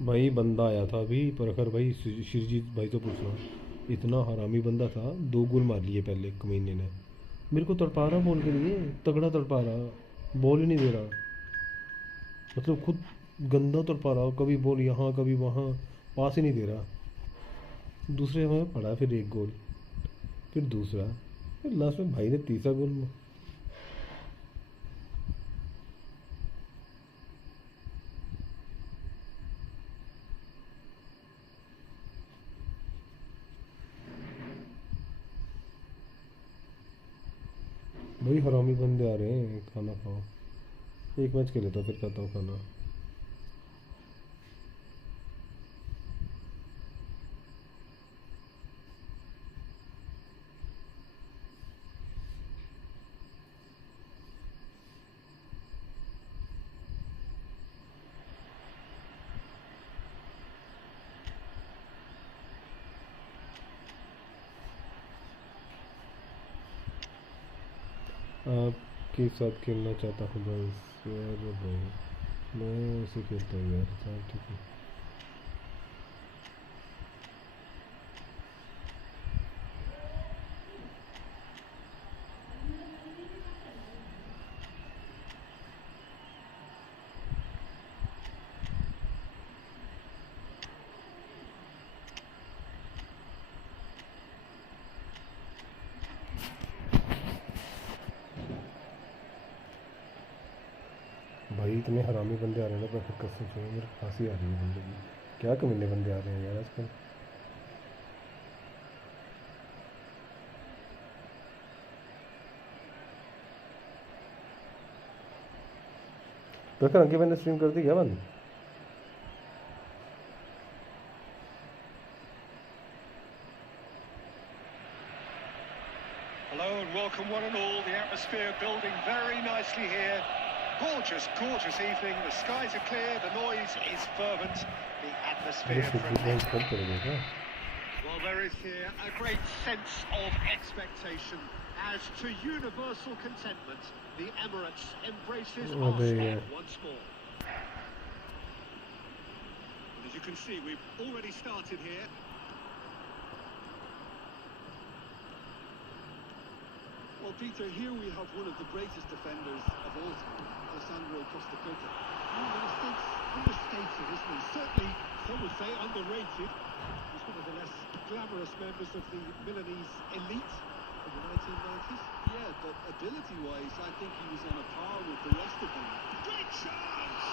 भाई बंदा आया था अभी, प्रखर भाई, शिरजीत भाई तो पूछना। इतना हरामी बंदा था, 2 गोल मार लिए पहले कमीने ने। मेरे को तड़पा रहा बॉल के लिए, तगड़ा तड़पा रहा, बॉल ही नहीं दे रहा। मतलब खुद गंदा तड़पा रहा, कभी बॉल यहाँ कभी वहाँ, पास ही नहीं दे रहा। दूसरे में पड़ा, फिर 1 गोल, फिर दूसरा, फिर लास्ट में भाई ने तीसरा गोल। भाई हरामी बंदे आ रहे हैं, खाना खाओ। 1 मैच खेले तो फिर खाता हूँ खाना। आपके साथ खेलना चाहता हूँ भाई। यार भाई मैं ऐसे खेलता हूँ यार, चल ठीक है। भाई इतने हरामी बंदे आ रहे हैं ना, पर कसम से मेरे फांसी आ रही है बंदे की। क्या कमीने बंदे आ रहे हैं यार आजकल। प्रखर अंकित मैंने स्ट्रीम कर दी क्या बंद? Hello and welcome one and all. The atmosphere building very nicely here. Gorgeous, gorgeous evening. The skies are clear, the noise is fervent, the atmosphere frenetic. Well, there is here a great sense of expectation. As to universal contentment, the Emirates embraces Arsenal once more. And as you can see, we've already started here. Well, Peter, here we have one of the greatest defenders of all time, Alessandro Costa Curta. In a sense, understated, isn't he? Certainly, some would say underrated. He's one of the less glamorous members of the Milanese elite in the 1990s. Yeah, but ability-wise, I think he was on a par with the rest of them. Great chance!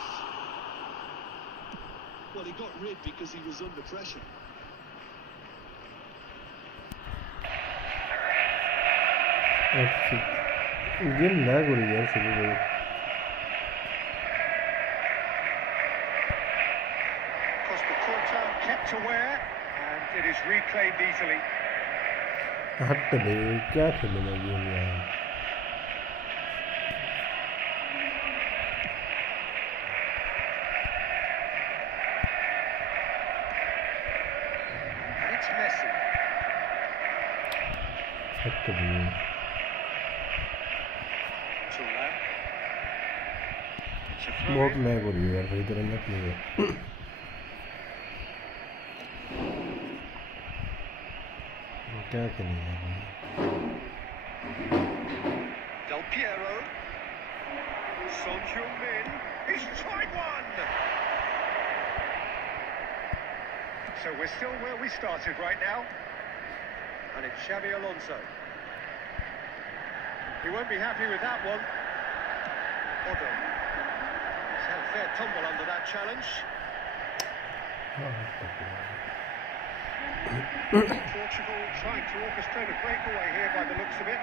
Well, he got rid because he was under pressure. Game lag हो रही है यार शुरू में। Costa Curta kept aware, and it is reclaimed easily. हट बे, क्या खेलना game यार। And it's Messi. हट बे। बहुत लैग हो रही है यार भाई, तेरा नेट नहीं है। क्या खेलेंगे भाई? Del Piero. Son Heung-min. He's tried one! So we're still where we started right now. And it's Xabi Alonso. He won't be happy with that one. Odo. He's had a fair tumble under that challenge. Portugal trying to orchestrate a breakaway here by the looks of it.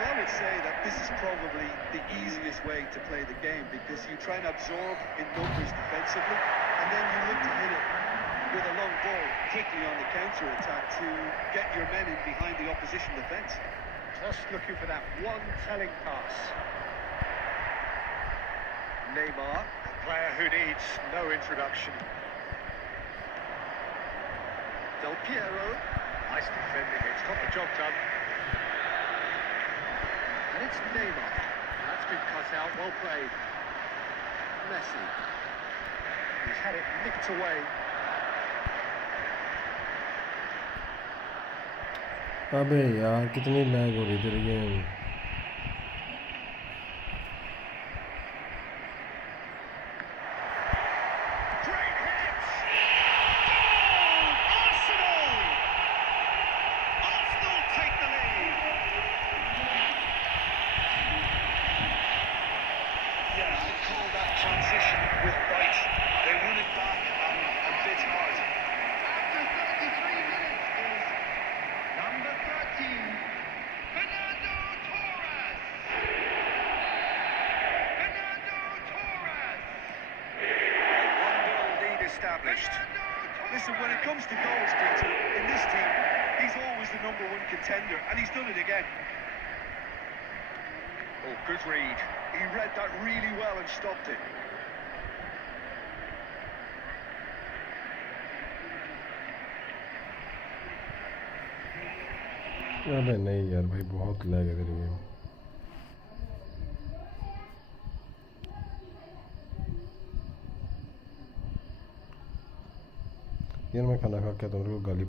Well, I would say that this is probably the easiest way to play the game because you try and absorb in numbers defensively and then you look to hit it with a long ball quickly on the counter-attack to get your men in behind the opposition defence. Just looking for that one telling pass. Neymar, a player who needs no introduction. Del Piero, Nice defending, it's got the job done. and it's Neymar. That's been cut out, well played. Messi. He's had it nicked away. अबे यार कितनी lag हो रही तेरी game. Great hit! Goal! Arsenal! Arsenal take the lead! Yeah, I'd call that transition with right. They won it back and a bit hard. After 33 minutes is number 13, Fernando Torres. Fernando Torres. 1-0 lead established. Listen, when it comes to goals, Peter, in this team, he's always the number one contender, and he's done it again. Oh, good read. He read that really well and stopped it. अबे नहीं यार भाई बहुत lag है तेरी game. यार मैं खाना खा के तुम लोग गाली